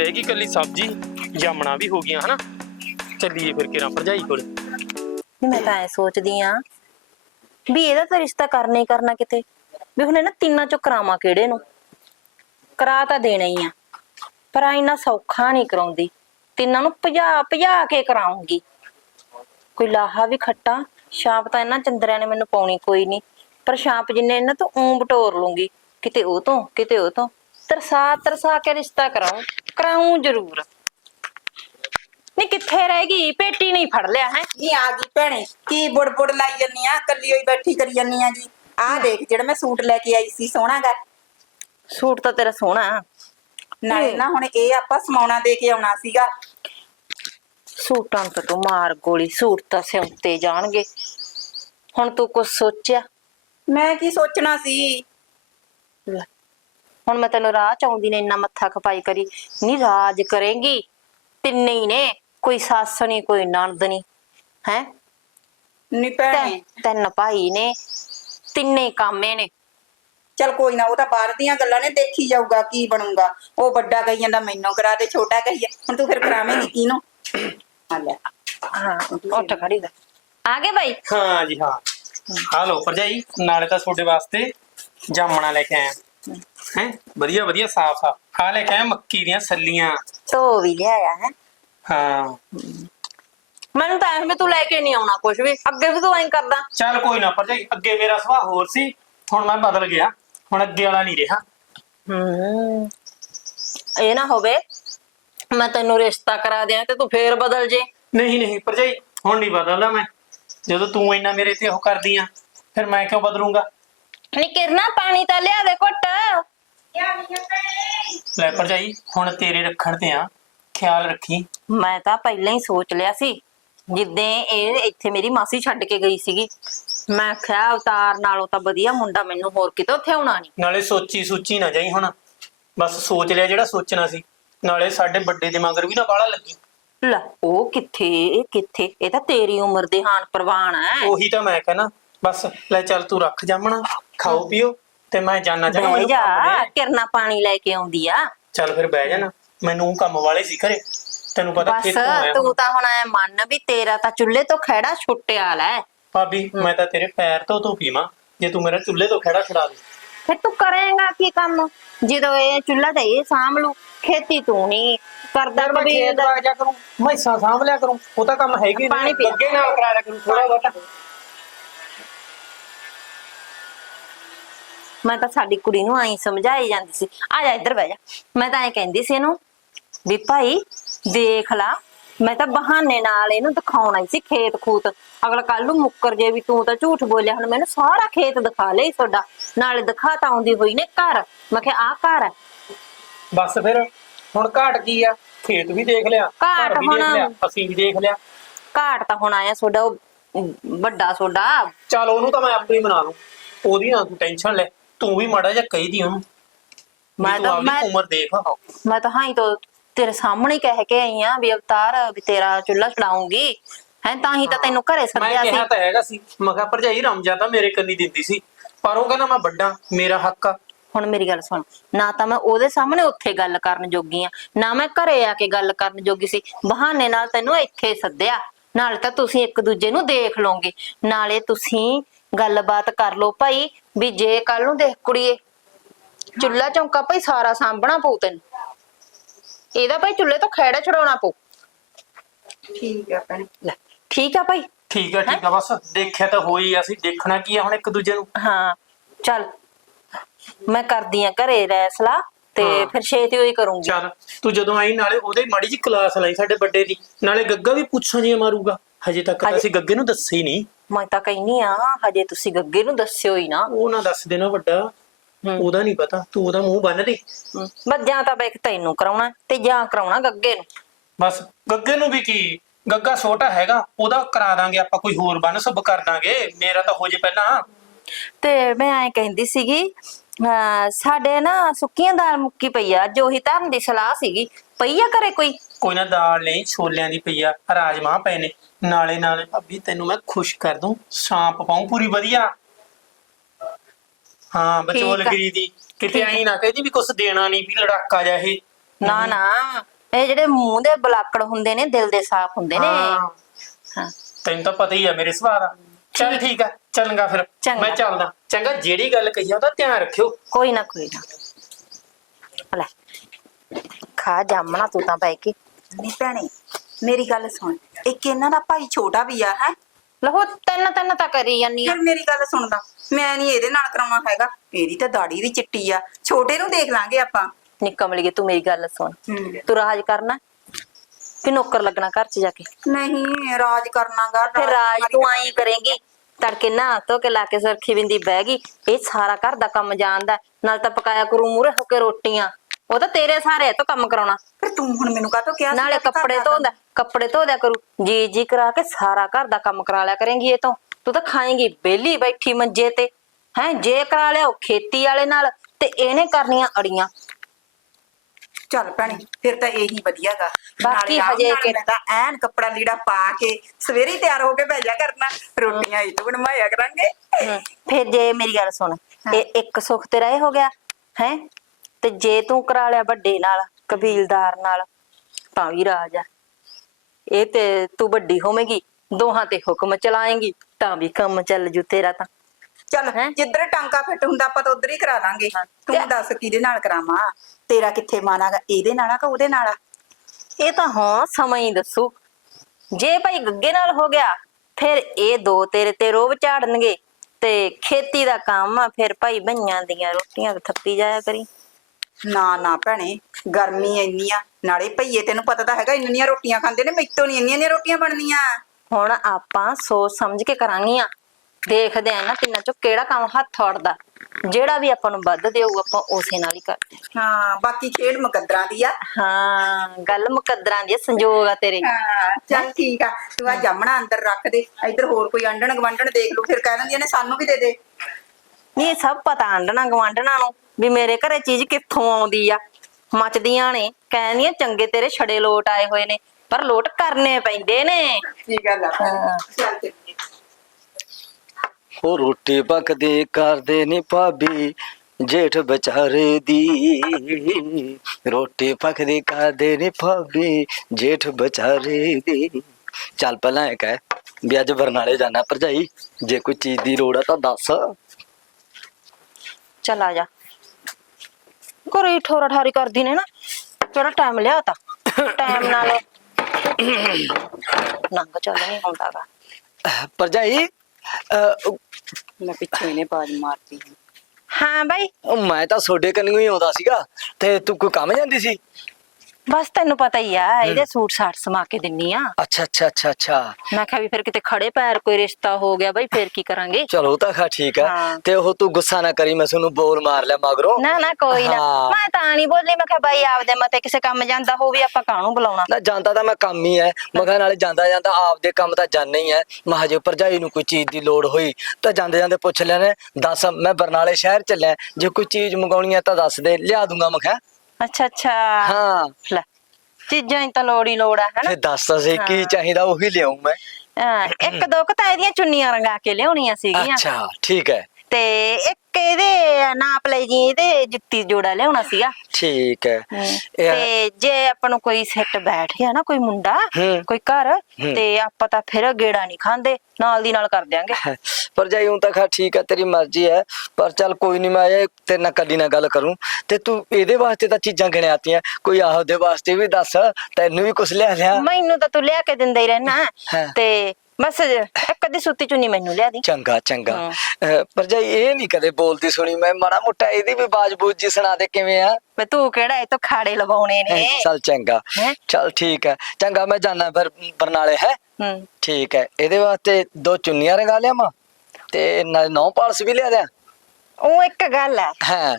[SPEAKER 3] ਹੈਗੀ ਕੱਲੀ ਸਬਜ਼ੀ, ਜਾਮਣਾ ਵੀ ਹੋ ਗਈਆਂ, ਹਨਾ? ਚੱਲੀਏ ਫਿਰ ਕਿਰਾਂ ਭਰਜਾਈ ਕੋਲੇ।
[SPEAKER 5] ਨਹੀਂ ਮੈਂ ਤਾਂ ਐ ਸੋਚਦੀ ਆ ਵੀ ਇਹਦਾ ਤਾਂ ਰਿਸ਼ਤਾ ਕਰਨਾ ਹੀ ਕਰਨਾ ਕਿਤੇ। ਵੀ ਹੁਣ ਇਹਨਾਂ ਤਿੰਨਾਂ ਚੋਂ ਕਰਾਵਾਂ ਕਿਹੜੇ ਨੂੰ? ਕਰਾ ਤਾਂ ਦੇਣਾ ਹੀ ਆ। ਪਰ ਆ ਇੰਨਾ ਸੌਖਾ ਨਹੀਂ ਕਰਾਉਂਦੀ। ਤਿੰਨਾਂ ਨੂੰ ਭਜਾ ਭਜਾ ਕੇ ਕਰਾਉਂਗੀ। ਕੋਈ ਲਾਹਾ ਵੀ ਖੱਟਾ? ਛਾਪ ਤਾਂ ਇਹਨਾਂ ਚੰਦਰਿਆਂ ਨੇ ਮੈਨੂੰ ਪਾਉਣੀ ਕੋਈ ਨਹੀਂ। ਪਰ ਛਾਪ ਜਿੰਨੇ ਇਹਨਾਂ ਤੋਂ ਊਂ ਬਟੋਰ ਲੂੰਗੀ। ਕਿਤੇ ਉਹ ਤੋਂ, ਕਿਤੇ ਉਹ ਤੋਂ। ਤਰਸਾ ਤਰਸਾ ਕੇ ਰਿਸ਼ਤਾ ਕਰਾਉਂ। ਕਰਾਉਂ ਜ਼ਰੂਰ। ਨੀ ਕਿੱਥੇ ਰਹਿ ਗਈ? ਪੇਟੀ ਨਹੀਂ ਫੜ ਲਿਆ ਹੈ।
[SPEAKER 6] ਨਹੀਂ, ਆ ਗਈ ਭੈਣੇ। ਕੀ ਬੁੜਬੁੜ ਲਾਈ ਜੰਨੀ ਆ? ਕੱਲੀ ਹੋਈ ਬੈਠੀ ਕਰੀ ਜੰਨੀ ਆ ਜੀ। ਆਹ ਦੇਖ ਜਿਹੜਾ ਮੈਂ ਸੂਟ ਲੈ ਕੇ ਆਈ ਸੀ ਸੋਹਣਾ ਗਾ।
[SPEAKER 5] ਸੂਟ ਤਾਂ ਤੇਰਾ ਸੋਹਣਾ।
[SPEAKER 6] ਨਾਲੇ ਨਾ ਹੁਣ ਇਹ ਆਪਾਂ ਸਮਾਉਣਾ ਦੇ ਕੇ ਆਉਣਾ ਸੀਗਾ।
[SPEAKER 5] ਸੂਟਾਂ ਤੋਂ ਤੂੰ ਮਾਰ ਗੋਲੀ ਸੂਟ ਤਾਂ ਸਿਉਂਤੇ ਜਾਣਗੇ। ਹੁਣ ਤੂੰ ਕੁਝ ਸੋਚਿਆ?
[SPEAKER 6] ਮੈਂ ਕੀ ਸੋਚਣਾ ਸੀ?
[SPEAKER 5] ਲੈ, ਹੁਣ ਮੈਂ ਤੈਨੂੰ ਰਾਹ ਚ ਆਉਂਦੀ ਨੇ ਇੰਨਾ ਮੱਥਾ ਖਪਾਈ ਕਰੀ। ਨਹੀਂ ਰਾਜ ਕਰੇਂਗੀ। ਤਿੰਨੇ ਹੀ ਨੇ ਕੋਈ ਸੱਸ ਨਹੀਂ ਕੋਈ ਨਣਦ ਨਹੀਂ ਹੈ?
[SPEAKER 6] ਨੀ ਭੈਣੇ।
[SPEAKER 5] ਤਿੰਨ ਭਾਈ ਨੇ। ਤਿੰਨੇ ਕਾਮੇ ਨੇ।
[SPEAKER 6] ਚਲ ਕੋਈ ਨਾ ਉਹ ਤਾਂ ਬਾਹਰ ਦੀਆਂ ਗੱਲਾਂ ਨੇ ਦੇਖੀ ਜਾਊਗਾ ਕੀ ਬਣੂਗਾ। ਉਹ ਵੱਡਾ ਕਹੀ ਜਾਂਦਾ ਮੈਨੂੰ ਕਰਾ ਦੇ ਛੋਟਾ ਕਹੀ ਜਾ- ਹੁਣ ਤੂੰ ਫਿਰ ਕਰਾਵੇਂਗੀ ਕਿਹਨੂੰ? ਆ ਲੈ।
[SPEAKER 5] ਹਾਂ ਉੱਠ ਖੜੀ ਦਾ ਆ ਗਏ ਭਾਈ
[SPEAKER 3] ਹਾਂ ਜੀ ਹਾਂ। ਆ ਲਓ ਭਰਜਾਈ ਨਾਲੇ ਤਾਂ ਤੁਹਾਡੇ ਵਾਸਤੇ ਜਾਮਣਾ ਲੈ ਕੇ ਆਇਆ। ਹੈ ਵਧੀਆ ਵਧੀਆ ਸਾਫ਼ ਸਾਫ਼। ਆ ਲੈ ਕੇ ਆਇਆ ਮੱਕੀ ਦੀਆਂ ਸੱਲੀਆਂ।
[SPEAKER 5] ਤੋ ਵੀ ਲਿਆਇਆ ਹੈ।
[SPEAKER 3] ਹਾਂ।
[SPEAKER 5] ਮੈਨੂੰ ਤਾਂ ਐਵੇਂ ਤੂੰ ਲੈ ਕੇ ਨਹੀਂ ਆਉਣਾ ਕੁਝ ਵੀ। ਅੱਗੇ ਵੀ ਤੂੰ ਐਂ ਕਰਦਾ।
[SPEAKER 3] ਚੱਲ ਕੋਈ ਨਾ ਭਰਜਾਈ ਅੱਗੇ ਮੇਰਾ ਸੁਭਾਅ ਹੋਰ ਸੀ। ਹੁਣ ਮੈਂ ਬਦਲ ਗਿਆ। ਹੁਣ ਅੱਗੇ ਵਾਲਾ ਨਹੀਂ ਰਿਹਾ।
[SPEAKER 5] ਹੂੰ। ਇਹ ਨਾ ਹੋਵੇ ਮੈਂ ਤੈਨੂੰ ਰਿਸ਼ਤਾ ਕਰਾ ਦਿਆਂ ਤੇ ਤੂੰ ਫੇਰ ਬਦਲ ਜੇ।
[SPEAKER 3] ਨਹੀਂ ਨਹੀਂ ਭਰਜਾਈ ਹੁਣ ਨਹੀਂ ਬਦਲਦਾ ਮੈਂ। ਜਦੋਂ ਤੂੰ ਇੰਨਾ ਮੇਰੇ ਤੇ ਉਹ ਕਰਦੀ ਆ ਫਿਰ ਮੈਂ ਕਿਉਂ ਬਦਲੂੰਗਾ?
[SPEAKER 5] ਨੀ ਕਿਰਨਾ ਪਾਣੀ ਤਾਂ ਲਿਆ ਦੇ ਘੁੱਟ।
[SPEAKER 3] ਲੈ ਭਰਜਾਈ ਹੁਣ ਤੇਰੇ ਰੱਖਣ ਤੇ ਆ। ਖਿਆਲ ਰੱਖੀ।
[SPEAKER 5] ਮੈਂ ਤਾਂ ਪਹਿਲਾਂ ਹੀ ਸੋਚ ਲਿਆ ਸੀ ਜਿੱਦੇ ਇਹ ਇੱਥੇ ਮੇਰੀ ਮਾਸੀ ਛੱਡ ਕੇ ਗਈ ਸੀਗੀ। ਮੈਂ ਕਿਹਾ ਅਵਤਾਰ ਨਾਲੋਂ ਤਾਂ ਵਧੀਆ ਮੁੰਡਾ ਮੈਨੂੰ ਹੋਰ ਕਿਤੇ ਉੱਥੇ ਆਉਣਾ ਨਹੀਂ
[SPEAKER 3] ਨਾਲੇ ਸੋਚੀ ਸੋਚੀ ਨਾ ਜਾਈ ਹੁਣ। ਬਸ ਸੋਚ ਲਿਆ ਜਿਹੜਾ ਸੋਚਣਾ ਸੀ। ਨਾਲੇ ਸਾਡੇ ਵੱਡੇ ਦੇ ਮਗਰ ਵੀ ਨਾ ਬਾਹਲਾ ਲੱਗੀ।
[SPEAKER 5] ਲੈ ਉਹ ਕਿੱਥੇ ਇਹ ਕਿੱਥੇ? ਇਹ ਤਾਂ ਤੇਰੀ ਉਮਰ ਦੇ ਹਾਨ ਪ੍ਰਵਾਨ ਹੈ
[SPEAKER 3] ਉਹੀ ਤਾਂ ਮੈਂ ਕਹਿਣਾ। ਬਸ ਲੈ ਚੱਲ ਤੂੰ ਰੱਖ ਜਾਮਣਾ ਖਾਓ ਪੀਓ ਤੇ ਮੈਂ ਜਾਣਾ ਚਾਹਾਂ
[SPEAKER 5] ਬਹਿ ਜਾ ਕਿਰਨਾ ਪਾਣੀ ਲੈ ਕੇ ਆਉਂਦੀ ਆ।
[SPEAKER 3] ਚੱਲ ਫਿਰ ਬਹਿ ਜਾਣਾ ਮੈਨੂੰ ਕੰਮ ਵਾਲੇ ਸੀ ਘਰੇ। ਤੈਨੂੰ ਪਤਾ
[SPEAKER 5] ਬਸ
[SPEAKER 3] ਖੇਤ ਤੋਂ ਆਇਆ
[SPEAKER 5] ਤੂੰ ਤਾਂ ਹੁਣ ਐ ਮੰਨ ਵੀ ਤੇਰਾ ਤਾਂ ਚੁੱਲ੍ਹੇ ਤੋਂ ਖੜਾ ਛੁੱਟਿਆ ਲੈ
[SPEAKER 3] ਭਾਬੀ ਮੈਂ ਤਾਂ ਤੇਰੇ ਪੈਰ ਤੋਂ ਤੂੰ ਪੀਵਾਂ ਜੇ ਤੂੰ ਮੇਰਾ ਚੁੱਲ੍ਹੇ ਤੋਂ ਖੜਾ ਛਡਾ ਦੇ।
[SPEAKER 5] ਫਿਰ ਤੂੰ ਕਰੇਂਗਾ ਕੀ ਕੰਮ? ਜਦੋਂ ਇਹ ਚੁੱਲ੍ਹਾ ਤੇ ਇਹ ਸਾਂਭ ਲੂ ਖੇਤੀ ਤੂੰ ਨਹੀਂ ਕਰਦਾ
[SPEAKER 3] ਮੈਂ
[SPEAKER 5] ਕਬੀਰ
[SPEAKER 3] ਖੇਤ
[SPEAKER 5] ਦਾ
[SPEAKER 3] ਜਾ ਕਰੂੰ ਮੈਂ ਸਾਂਭ ਲਿਆ ਕਰੂੰ ਉਹ ਤਾਂ ਕੰਮ ਹੈਗੀ
[SPEAKER 5] ਪਾਣੀ ਪੀ।
[SPEAKER 3] ਅੱਗੇ ਨਾ ਕਰਾਇਆ ਕਰੂੰ ਥੋੜਾ ਬਹੁਤਾ।
[SPEAKER 5] ਮੈਂ ਤਾਂ ਸਾਡੀ ਕੁੜੀ ਨੂੰ ਆਈ ਸਮਝਾਈ ਜਾਂਦੀ ਸੀ। ਆ ਜਾ ਇੱਧਰ ਬਹਿ ਜਾ। ਮੈਂ ਤਾਂ ਐ ਕਹਿੰਦੀ ਸੀ ਇਹਨੂੰ ਵੀ ਭਾਈ ਦੇਖ ਲਾ ਮੈਂ ਤਾਂ ਬਹਾਨੇ ਨਾਲ ਇਹਨੂੰ ਦਿਖਾਉਣਾ ਹੀ ਸੀ ਖੇਤ ਖੂਤ। ਅਗਲਾ ਕੱਲ ਨੂੰ ਮੁੱਕਰ ਜੇ ਵੀ ਤੂੰ ਤਾਂ ਝੂਠ ਬੋਲਿਆ ਹੁਣ ਮੈਨੂੰ ਸਾਰਾ ਖੇਤ ਦਿਖਾ ਲਈ ਤੁਹਾਡਾ। ਨਾਲੇ ਦਿਖਾ ਤਾਂ ਆਉਂਦੀ ਹੋਈ ਨੇ ਘਰ। ਮੈਂ ਕਿਹਾ ਆ ਘਰ ਹੈ
[SPEAKER 3] ਬਸ ਫਿਰ ਹੁਣ ਘਾਟ ਕੀ ਆ? ਖੇਤ ਵੀ ਦੇਖ ਲਿਆ
[SPEAKER 5] ਘਾਟ
[SPEAKER 3] ਘਰ ਵੀ ਦੇਖ
[SPEAKER 5] ਹੁਣ-
[SPEAKER 3] ਲਿਆ ਅਸੀਂ ਵੀ ਦੇਖ ਲਿਆ।
[SPEAKER 5] ਘਾਟ ਤਾਂ ਹੁਣ ਆਇਆ ਤੁਹਾਡਾ ਉਹ ਵੱਡਾ ਤੁਹਾਡਾ
[SPEAKER 3] ਚੱਲ ਉਹਨੂੰ ਤਾਂ ਮੈਂ ਆਪੇ ਹੀ ਬਣਾ ਲੂੰ। ਉਹਦੀ ਨਾ ਤੂੰ ਟੈਨਸ਼ਨ ਲੈ ਤੂੰ ਵੀ ਮਾੜਾ ਜਿਹਾ ਕਹੀ ਦੀ ਉਹਨੂੰ।
[SPEAKER 5] ਮੈਂ
[SPEAKER 3] ਮੈਂ ਤਾਂ
[SPEAKER 5] ਤਾਂ-
[SPEAKER 3] ਆਪਣੀ
[SPEAKER 5] ਮੈਂ-
[SPEAKER 3] ਉਮਰ ਦੇਖ।
[SPEAKER 5] ਮੈਂ ਤਾਂ ਹਾਂ ਹੀ ਤੋਂ ਤੇਰੇ ਸਾਹਮਣੇ ਹੀ ਕਹਿ ਕੇ ਆਈ ਆ ਵੀ ਅਵਤਾਰ ਵੀ ਤੇਰਾ ਚੁੱਲ੍ਹਾ ਛਡਾਉਂਗੀ ਹੈ ਤਾਂ ਹੀ ਤਾਂ ਤੈਨੂੰ ਘਰੇ
[SPEAKER 3] ਮੈਂ
[SPEAKER 5] ਸੱਦਿਆ
[SPEAKER 3] ਕਿਹਾ
[SPEAKER 5] ਸੀ
[SPEAKER 3] ਤਾਂ ਹੈਗਾ ਸੀ। ਮੈਂ ਕਿਹਾ ਭਰਜਾਈ ਰਮਜਾ ਤਾਂ ਮੇਰੇ ਕੰਨੀ ਦਿੰਦੀ ਸੀ। ਪਰ ਉਹ ਕਹਿੰਦਾ ਮੈਂ ਵੱਡਾ ਮੇਰਾ ਹੱਕ ਆ।
[SPEAKER 5] ਹੁਣ ਮੇਰੀ ਗੱਲ ਸੁਣ। ਨਾ ਤਾਂ ਮੈਂ ਉਹਦੇ ਸਾਹਮਣੇ ਉੱਥੇ ਗੱਲ ਕਰਨ ਜੋਗੀ ਆ ਨਾ ਮੈਂ ਘਰੇ ਆ ਕੇ ਗੱਲ ਕਰਨ ਜੋਗੀ ਸੀ। ਬਹਾਨੇ ਨਾਲ ਤੈਨੂੰ ਇੱਥੇ ਸੱਦਿਆ। ਨਾਲੇ ਤਾਂ ਤੁਸੀਂ ਇੱਕ ਦੂਜੇ ਨੂੰ ਦੇਖ ਲਓਗੇ। ਨਾਲੇ ਤੁਸੀਂ ਗੱਲਬਾਤ ਕਰ ਲਓ ਭਾਈ ਵੀ ਜੇ ਕੱਲ ਨੂੰ ਦੇਖ ਕੁੜੀਏ ਚੁੱਲ੍ਹਾ ਚੌਂਕਾ ਭਾਈ ਸਾਰਾ ਸਾਂਭਣਾ ਪਊ ਤੈਨੂੰ। ਇਹਦਾ ਭਾਈ ਚੁੱਲ੍ਹੇ ਤੋਂ ਖੈੜਾ ਛਡਾਉਣਾ ਪਊ।
[SPEAKER 6] ਠੀਕ ਆ ਭੈਣੇ।
[SPEAKER 5] ਲੈ ਠੀਕ ਆ ਭਾਈ?
[SPEAKER 3] ਠੀਕ ਆ ਠੀਕ ਆ ਬਸ ਦੇਖਿਆ ਤਾਂ ਹੋਈ ਅਸੀਂ ਦੇਖਣਾ ਕੀ ਆ ਹੁਣ ਇੱਕ ਦੂਜੇ ਨੂੰ।
[SPEAKER 5] ਹਾਂ ਚੱਲ ਮੈਂ ਕਰਦੀ ਆ ਘਰੇ ਰੈਸਲਾ ਤੇ
[SPEAKER 3] ਹਾਂ।
[SPEAKER 5] ਫਿਰ ਛੇਤੀ ਹੋਈ ਕਰੂੰਗੀ।
[SPEAKER 3] ਚੱਲ ਤੂੰ ਜਦੋਂ ਆਈ ਨਾਲੇ ਉਹਦੇ ਮਾੜੀ ਜੀ ਕਲਾਸ ਲਈ ਸਾਡੇ ਵੱਡੇ ਦੀ ਨਾਲੇ ਗੱਗਾ ਵੀ ਪੁੱਛਾਂ ਜੀ ਮਾਰੂਗਾ। ਹਜੇ ਤੱਕ ਤਾਂ
[SPEAKER 5] ਹਜੇ-
[SPEAKER 3] ਅਸੀਂ ਗੱਗੇ ਨੂੰ ਦੱਸੇ ਹੀ ਨਹੀਂ।
[SPEAKER 5] ਮੈਂ ਤਾਂ ਕਹਿਨੀ ਆ ਹਜੇ ਤੁਸੀਂ ਗੱਗੇ ਨੂੰ ਦੱਸਿਓ ਹੀ ਨਾ।
[SPEAKER 3] ਉਹ ਨਾ ਦੱਸ ਦੇਣਾ ਵੱਡਾ। ਉਹਦਾ ਨਹੀਂ ਪਤਾ ਤੂੰ ਉਹਦਾ ਮੂੰਹ ਬੰਨ ਦੇ।
[SPEAKER 5] ਬਸ ਜਾਂ ਤਾਂ ਬੈਕ ਤੈਨੂੰ ਕਰਾਉਣਾ ਤੇ ਜਾਂ ਕਰਾਉਣਾ ਗੱਗੇ ਨੂੰ।
[SPEAKER 3] ਬਸ ਗੱਗੇ ਨੂੰ ਵੀ ਕੀ? ਗੱਗਾ ਛੋਟਾ ਹੈਗਾ ਉਹਦਾ ਕਰਾ ਦਾਂਗੇ ਆਪਾਂ ਕੋਈ ਹੋਰ ਬੰਨ ਸਭ ਕਰ ਦਾਂਗੇ। ਮੇਰਾ ਤਾਂ ਹੋ ਜੇ ਪਹਿਲਾਂ।
[SPEAKER 5] ਤੇ ਮੈਂ ਐਂ ਕਹਿੰਦੀ ਸੀਗੀ ਅਹ ਸਾਡੇ ਨਾ ਸੁੱਕੀਆਂ ਦਾਲ ਮੁੱਕੀ ਪਈ ਆ ਅੱਜ ਉਹੀ ਧਰਨ ਦੀ ਸਲਾਹ ਸੀਗੀ। ਪਈ ਆ ਘਰੇ ਕੋਈ?
[SPEAKER 3] ਕੋਈ ਨਾ ਦਾਲ ਨਹੀਂ ਛੋਲਿਆਂ ਦੀ ਪਈ ਆ ਰਾਜਮਾਂ ਪਏ ਨੇ। ਨਾਲੇ ਨਾਲੇ ਭਾਬੀ ਤੈਨੂੰ ਮੈਂ ਖੁਸ਼ ਕਰ ਦੂੰ ਸਾਂਪ ਪਾਉਂ ਪੂਰੀ ਵਧੀਆ। ਹਾਂ ਬਚੋਲਗਰੀ ਦੀ। ਕਿਤੇ। ਐਂ ਨਾ ਕਹਦੀ ਵੀ ਕੁਛ ਦੇਣਾ ਨਹੀਂ ਵੀ ਲੜਾਕਾ ਜਾ ਇਹ।
[SPEAKER 5] ਨਾ ਨਾ। ਇਹ ਜਿਹੜੇ ਮੂੰਹ ਦੇ ਬਲਾਕੜ ਹੁੰਦੇ ਨੇ ਦਿਲ ਦੇ ਸਾਫ਼ ਹੁੰਦੇ ਨੇ।
[SPEAKER 3] ਹਾਂ।
[SPEAKER 5] ਹਾਂ।
[SPEAKER 3] ਤੈਨੂੰ ਤਾਂ ਪਤਾ ਹੀ ਆ ਮੇਰੇ ਸੁਭਾਅ ਦਾ। ਚੱਲ ਠੀਕ। ਆ ਚੱਲਗਾ ਫਿਰ।
[SPEAKER 5] ਚੰਗਾ।
[SPEAKER 3] ਮੈਂ ਚੱਲਦਾ। ਚੰਗਾ ਜਿਹੜੀ ਗੱਲ ਕਹੀ ਆ ਉਹਦਾ ਧਿਆਨ ਰੱਖਿਓ।
[SPEAKER 5] ਕੋਈ ਨਾ ਕੋਈ ਨਾ। ਲੈ ਖਾ ਜਾਮਣਾ ਤੂੰ ਤਾਂ ਬੈ ਕੇ।
[SPEAKER 6] ਨਹੀਂ ਭੈਣੇ ਮੇਰੀ ਗੱਲ ਸੁਣ। ਇੱਕ ਇਹਨਾਂ ਦਾ ਭਾਈ ਛੋਟਾ ਵੀ ਆ ਹੈ?
[SPEAKER 5] ਲਹੋ ਤਿੰਨ ਤਿੰਨ ਤਾਂ ਕਰੀ ਜਾਨੀ ਆ।
[SPEAKER 6] ਫਿਰ ਮੇਰੀ ਗੱਲ ਸੁਣਦਾ ਮੈਂ ਨਹੀਂ ਇਹਦੇ ਨਾਲ ਕਰਾਉਣਾ ਹੈਗਾ। ਇਹਦੀ ਤਾਂ ਦਾੜੀ ਵੀ ਚਿੱਟੀ ਆ ਛੋਟੇ ਨੂੰ ਦੇਖ ਲਾਂਗੇ ਆਪਾਂ।
[SPEAKER 5] ਨਿਕਮ ਲਈਏ ਤੂੰ ਮੇਰੀ ਗੱਲ ਸੁਣ। ਤੂੰ ਰਾਜ ਕਰਨਾ ਕਿ ਨੌਕਰ ਲੱਗਣਾ ਘਰ ਚ ਜਾ ਕੇ?
[SPEAKER 6] ਨਹੀਂ ਰਾਜ ਕਰਨਾਗਾ
[SPEAKER 5] ਫਿਰ ਰਾਜ ਤੂੰ ਆਈ ਕਰੇਂਗੀ ਤੜਕੇ ਨਾ ਧੋ ਕੇ ਲਾ ਕੇ ਸਰਖੀ ਬਿੰਦੀ ਬਹਿ ਗਈ। ਇਹ ਸਾਰਾ ਘਰ ਦਾ ਕੰਮ ਜਾਣਦਾ ਨਾਲ ਤਾਂ ਪਕਾਇਆ ਕਰੂ ਮੂਰੇ ਹੋ ਕੇ ਰੋਟੀਆਂ। ਉਹ ਤਾਂ ਤੇਰੇ ਸਾਰੇ ਤੋਂ ਕੰਮ ਕਰਾਉਣਾ।
[SPEAKER 6] ਫਿਰ ਤੂੰ ਹੁਣ ਮੈਨੂੰ ਕਾਹਤੋਂ ਕਿਹਾ
[SPEAKER 5] ਨਾਲੇ
[SPEAKER 6] ਸੀਗਾ ਕਿ
[SPEAKER 5] ਕੱਪੜੇ
[SPEAKER 6] ਘਰ ਦਾ
[SPEAKER 5] ਧੋਦਾ ਕੱਪੜੇ ਧੋਦਿਆ ਕਰੂ। ਜੀ ਜੀ ਕਰਾ ਕੇ ਸਾਰਾ ਘਰ ਦਾ ਕੰਮ ਕਰਾ ਲਿਆ ਕਰੇਂਗੀ ਇਹ ਤੋਂ। ਤੂੰ ਤਾਂ ਖਾਏਂਗੀ ਬੇਲੀ ਬੈਠੀ ਮੰਜੇ ਤੇ। ਹੈ ਜੇ ਕਰਾ ਲਿਆ ਉਹ ਖੇਤੀ ਵਾਲੇ ਨਾਲ ਤੇ ਇਹਨੇ ਕਰਨੀਆਂ ਅੜੀਆਂ।
[SPEAKER 6] ਚੱਲ ਭੈਣੇ ਫਿਰ ਤਾਂ ਇਹੀ ਵਧੀਆਗਾ।
[SPEAKER 5] ਬਾਕੀ ਹਜੇ ਕਿ-
[SPEAKER 6] ਤਾਂ ਐਨ ਕੱਪੜਾ ਲੀੜਾ ਪਾ ਕੇ ਸਵੇਰੇ ਹੀ ਤਿਆਰ ਹੋ ਕੇ ਭੇਜਿਆ ਕਰਨਾ। ਰੋਟੀਆਂ ਇਹ ਤੋਂ ਬਣਵਾਇਆ ਕਰਾਂਗੇ।
[SPEAKER 5] ਫਿਰ ਜੇ ਮੇਰੀ ਗੱਲ ਸੁਣ ਇਹ ਇੱਕ ਸੁੱਖ ਤੇਰਾ ਇਹ ਹੋ ਗਿਆ। ਹੈ ਤੇ ਜੇ ਤੂੰ ਕਰਾ ਲਿਆ ਵੱਡੇ ਨਾਲ ਕਬੀਲਦਾਰ ਨਾਲ ਤਾਂ ਵੀ ਰਾਜ ਆ। ਇਹ ਤੇ ਤੂੰ ਵੱਡੀ ਹੋਵੇਂਗੀ ਦੋਹਾਂ ਤੇ ਹੁਕਮ ਚਲਾਏਂਗੀ ਤਾਂ ਵੀ ਕੰਮ ਚੱਲ ਜੂ ਤੇਰਾ ਤਾਂ।
[SPEAKER 6] ਚੱਲ? ਜਿੱਧਰ ਟਾਂਕਾ ਫਿੱਟ ਹੁੰਦਾ ਆਪਾਂ ਤਾਂ ਉਧਰ ਹੀ ਕਰਾ ਲਾਂਗੇ।
[SPEAKER 5] ਤੇ-
[SPEAKER 6] ਦੱਸ ਕਿਹਦੇ ਨਾਲ ਕਰਾਵਾਂ? ਤੇਰਾ ਕਿੱਥੇ ਮਾਨਾਗਾ ਇਹਦੇ ਨਾਲ ਆ ਕਿ ਉਹਦੇ ਨਾਲ ਆ?
[SPEAKER 5] ਇਹ ਤਾਂ ਹਾਂ ਸਮਾਂ ਹੀ ਦੱਸੂ। ਜੇ ਭਾਈ ਗੱਗੇ ਨਾਲ ਹੋ ਗਿਆ ਫਿਰ ਇਹ ਦੋ ਤੇਰੇ ਤੇ ਰੋਬ ਝਾੜਨਗੇ ਤੇ ਖੇਤੀ ਦਾ ਕੰਮ ਆ ਫਿਰ ਭਾਈ ਬਈਆਂ ਦੀਆਂ ਰੋਟੀਆਂ ਥੱਪੀ ਜਾਇਆ ਕਰੀ।
[SPEAKER 6] ਨਾ ਨਾ ਭੈਣੇ ਗਰਮੀ ਇੰਨੀ ਆ। ਨਾਲੇ ਭਈਏ ਤੈਨੂੰ ਪਤਾ ਤਾਂ ਹੈਗਾ ਇੰਨੀਆਂ ਰੋਟੀਆਂ ਖਾਂਦੇ ਨੇ ਮੈਥੋਂ ਨਹੀਂ ਇੰਨੀਆਂ ਇੰਨੀਆਂ ਰੋਟੀਆਂ ਬਣਨੀਆਂ।
[SPEAKER 5] ਹੁਣ ਆਪਾਂ ਸੋਚ ਸਮਝ ਕੇ ਕਰਾਂਗੀਆਂ ਦੇਖਦੇ ਆ ਨਾ ਤਿੰਨਾਂ ਚੋਂ ਕਿਹੜਾ ਕੰਮ ਹੱਥ ਅੜਦਾ ਜਿਹੜਾ ਵੀ ਆਪਾਂ ਨੂੰ ਵੱਧ ਦੇਊ ਆਪਾਂ ਉਸੇ ਨਾਲ ਹੀ ਕਰਦੇ
[SPEAKER 6] ਹਾਂ ਬਾਕੀ ਖੇਡ ਮੁਕੱਦਰਾਂ ਦੀ ਆ।
[SPEAKER 5] ਹਾਂ ਗੱਲ ਮੁਕੱਦਰਾਂ ਦੀ ਆ, ਸੰਜੋਗ ਆ ਤੇਰੇ।
[SPEAKER 6] ਹਾਂ ਚੱਲ ਠੀਕ ਆ। ਤੂੰ ਆ ਜਾਮਣਾ ਅੰਦਰ ਰੱਖ ਦੇ। ਇੱਧਰ ਹੋਰ ਕੋਈ ਆਂਡਣ ਗਵਾਂਡਣ ਦੇਖ ਲੂ ਫਿਰ ਕਹਿ ਦਿੰਦੀਆਂ ਨੇ ਸਾਨੂੰ ਵੀ ਦੇ ਦੇ।
[SPEAKER 5] ਨਹੀਂ ਇਹ ਸਭ ਪਤਾ ਆਂਡਣਾ ਗਵਾਂਢਣਾ ਨੂੰ ਵੀ ਮੇਰੇ ਘਰੇ ਚੀਜ਼ ਕਿੱਥੋਂ ਆਉਂਦੀ ਆ। ਮਚਦੀਆਂ ਨੇ ਕਹਿੰਦੀਆਂ ਚੰਗੇ ਤੇਰੇ ਛੜੇ ਲੋਟ ਆਏ ਹੋਏ ਨੇ ਪਰ ਲੋਟ ਕਰਨੇ ਪੈਂਦੇ ਨੇ।
[SPEAKER 6] ਕੀ ਗੱਲ ਆ?
[SPEAKER 5] ਹਾਂ।
[SPEAKER 6] ਚੱਲ।
[SPEAKER 2] ਉਹ ਰੋਟੀ ਪੱਕਦੇ ਕਰਦੇ ਨੀ ਭਾਬੀ ਜੇਠ ਵਿਚਾਰੇ ਦੀ। ਰੋਟੀ ਪੱਕਦੀ ਕਰਦੇ ਨੀ ਭਾਬੀ ਜੇਠ ਵਿਚਾਰੇ ਦੀ। ਚੱਲ ਪਹਿਲਾਂ ਇਹ ਕਹਿ ਵੀ ਅੱਜ ਬਰਨਾਲੇ ਜਾਣਾ ਭਰਜਾਈ ਜੇ ਕੋਈ ਚੀਜ਼ ਦੀ ਲੋੜ ਆ ਤਾਂ ਦੱਸ।
[SPEAKER 5] ਚੱਲ ਆ ਜਾ। ਘਰੇ ਠੋਰਾ ਠਾਰੀ ਕਰਦੀ ਨੇ ਨਾ ਕਿਹੜਾ ਟਾਈਮ ਲਿਆ ਤਾ ਟਾਈਮ ਨਾਲ ਨੰਗ ਚੱਲ ਨਹੀਂ ਹੁੰਦਾਗਾ
[SPEAKER 2] ਅਹ,
[SPEAKER 6] ਲੈ ਪਿੱਛੇ ਇਹਨੇ ਬਾਜ ਮਾਰਤੀ
[SPEAKER 5] ਹਾਂ ਬਾਈ।
[SPEAKER 2] ਮੈਂ ਤਾਂ ਤੁਹਾਡੇ ਕੰਨਿਓ ਹੀ ਆਉਂਦਾ ਸੀਗਾ ਤੇ ਤੂੰ ਕੋਈ ਕੰਮ ਜਾਂਦੀ ਸੀ?
[SPEAKER 5] ਬਸ ਤੈਨੂੰ ਪਤਾ ਹੀ ਆ ਇਹਦੇ ਸੂਟ ਸਾਟ ਸਮਾ ਕੇ ਦਿੰਨੀ ਆ।
[SPEAKER 2] ਅੱਛਾ ਅੱਛਾ ਅੱਛਾ ਅੱਛਾ।
[SPEAKER 5] ਮੈਂ ਕਿਹਾ ਵੀ ਫਿਰ ਕਿਤੇ ਖੜੇ ਪੈਰ ਕੋਈ ਰਿਸ਼ਤਾ ਹੋ ਗਿਆ ਬਾਈ ਫਿਰ ਕੀ ਕਰਾਂਗੇ?
[SPEAKER 2] ਚਲੋ ਤਾਂ ਖਾ ਠੀਕ ਹਾਂ। ਤੇ ਉਹ ਤੂੰ ਗੁੱਸਾ ਨਾ ਕਰੀ ਮੈਂ ਤੁਹਾਨੂੰ ਬੋਲ ਮਾਰ ਲਿਆ ਮਗਰੋਂ।
[SPEAKER 5] ਨਾ ਨਾ ਕੋਈ ਨਾ।
[SPEAKER 2] ਹਾਂ।
[SPEAKER 5] ਮੈਂ ਤਾਂ ਨਹੀਂ ਬੋਲੀ ਮੈਂ ਕਿਹਾ ਬਾਈ ਆਪਦੇ ਮਤੇ ਕਿਸੇ ਕੰਮ ਜਾਂਦਾ ਹੋ ਵੀ ਆਪਾਂ ਕਾਹਨੂੰ ਬੁਲਾਉਣਾ?
[SPEAKER 2] ਨਾ ਜਾਂਦਾ ਤਾਂ ਮੈਂ ਕੰਮ ਹੀ ਐ। ਮਗਾ ਨਾਲੇ ਜਾਂਦਾ ਜਾਂਦਾ ਆਪਦੇ ਕੰਮ ਤਾਂ ਜਾਣਾ ਹੀ ਐ। ਮਹਾ ਜੇ ਭਰਜਾਈ ਨੂੰ ਕੋਈ ਚੀਜ਼ ਦੀ ਲੋੜ ਹੋਈ ਤਾਂ ਜਾਂਦੇ ਜਾਂਦੇ ਪੁੱਛ ਲੈਣੇ। ਦੱਸ ਮੈਂ ਬਰਨਾਲੇ ਸ਼ਹਿਰ ਚੱਲਿਆ। ਜੇ ਕੋਈ ਚੀਜ਼ ਮੰਗਾਉਣੀ ਐ ਤਾਂ ਦੱਸ ਦੇ ਲਿਆ ਦੂੰਗਾ ਮੈਂ ਕਿਹਾ।
[SPEAKER 5] ਅੱਛਾ ਅੱਛਾ।
[SPEAKER 2] ਹਾਂ।
[SPEAKER 5] ਲੈ ਚੀਜ਼ਾਂ ਹੀ ਤਾਂ ਲੋੜ ਹੀ ਲੋੜ ਆ ਹਨਾ?
[SPEAKER 2] ਫੇ ਦੱਸ ਅਸੀਂ ਕੀ
[SPEAKER 5] ਹਾਂ।
[SPEAKER 2] ਚਾਹੀਦਾ ਉਹੀ ਲਿਆਉਂ ਮੈਂ।
[SPEAKER 5] ਹਾਂ, ਇੱਕ ਦੋ ਕੁ ਤਾਂ ਇਹਦੀਆਂ ਚੁੰਨੀਆਂ ਰੰਗਾ ਕੇ ਲਿਆਉਣੀਆਂ ਸੀਗੀਆਂ।
[SPEAKER 2] ਅੱਛਾ ਠੀਕ ਹੈ।
[SPEAKER 5] ਤੇ ਇੱਕ ਇਹਦੇ ਨਾਪ ਲਈ ਜੀ ਇਹਦੇ ਜੁੱਤੀ ਜੋੜਾ ਲਿਆਉਣਾ ਸੀਗਾ।
[SPEAKER 2] ਠੀਕ ਹੈ। ਇਹ
[SPEAKER 5] ਤੇ ਜੇ ਆਪਾਂ ਨੂੰ ਕੋਈ ਸੈੱਟ ਬੈਠ ਗਿਆ ਨਾ ਕੋਈ ਮੁੰਡਾ। ਕੋਈ ਘਰ। ਤੇ ਆਪਾਂ ਤਾਂ ਫਿਰ ਗੇੜਾ ਨਹੀਂ ਖਾਂਦੇ ਨਾਲ ਦੀ ਨਾਲ ਕਰ ਦਿਆਂਗੇ।
[SPEAKER 2] ਭਰਜਾਈ ਹੁਣ ਤਾਂ ਖਾ ਠੀਕ ਹੈ ਤੇਰੀ ਮਰਜ਼ੀ ਹੈ ਪਰ ਚੱਲ ਕੋਈ ਨਹੀਂ ਮੈਂ ਇਹ ਤੇਰੇ ਨਾਲ ਕੱਲੀ ਨਾਲ ਗੱਲ ਕਰੂੰ। ਤੇ ਤੂੰ ਇਹਦੇ ਵਾਸਤੇ ਤਾਂ ਚੀਜ਼ਾਂ ਗਿਣਿਆਤੀਆਂ ਕੋਈ ਆਪਦੇ ਵਾਸਤੇ ਵੀ ਦੱਸ ਤੈਨੂੰ ਵੀ ਕੁਛ ਲਿਆ ਲਿਆ
[SPEAKER 5] ਮੈਨੂੰ ਤਾਂ ਤੂੰ ਲਿਆ ਕੇ ਦਿੰਦਾ ਹੀ ਰਹਿਣਾ।
[SPEAKER 2] ਹਾਂ।
[SPEAKER 5] ਤੇ ਬਸ ਇੱਕ ਅੱਧੀ ਸੁੱਤੀ ਚੁੰਨੀ ਮੈਨੂੰ ਲਿਆ ਦੀ।
[SPEAKER 2] ਚੰਗਾ ਚੰਗਾ। ਅਹ, ਭਰਜਾਈ ਇਹ ਨਹੀਂ ਕਦੇ ਬੋਲਦੀ ਸੁਣੀ। ਮੈਂ ਮਾੜਾ ਮੋਟਾ ਇਹਦੀ ਵੀ ਬਾਜ ਬੂਜ ਜੀ ਸੁਣਾ ਦੇ ਕਿਵੇਂ ਆ।
[SPEAKER 5] ਵੇ ਤੂੰ ਕਿਹੜਾ ਇਹ ਤੋਂ ਖਾੜੇ ਲਵਾਉਣੇ ਨੇ?
[SPEAKER 2] ਚੱਲ ਚੰਗਾ? ਚੱਲ ਠੀਕ ਹੈ। ਚੰਗਾ ਮੈਂ ਜਾਣਾ ਫਿਰ ਬਰਨਾਲੇ ਹੈ?
[SPEAKER 5] ਹੂੰ।
[SPEAKER 2] ਠੀਕ ਹੈ। ਇਹਦੇ ਵਾਸਤੇ ਦੋ ਚੁੰਨੀਆਂ ਰੰਗਾ ਲਿਆ ਮਾਂ ਤੇ ਨਾਲ ਨੌ ਪਾਲਸ ਵੀ ਲਿਆ ਦਿਆਂ।
[SPEAKER 5] ਉਹ ਇੱਕ ਗੱਲ ਹੈ।
[SPEAKER 2] ਹਾਂ।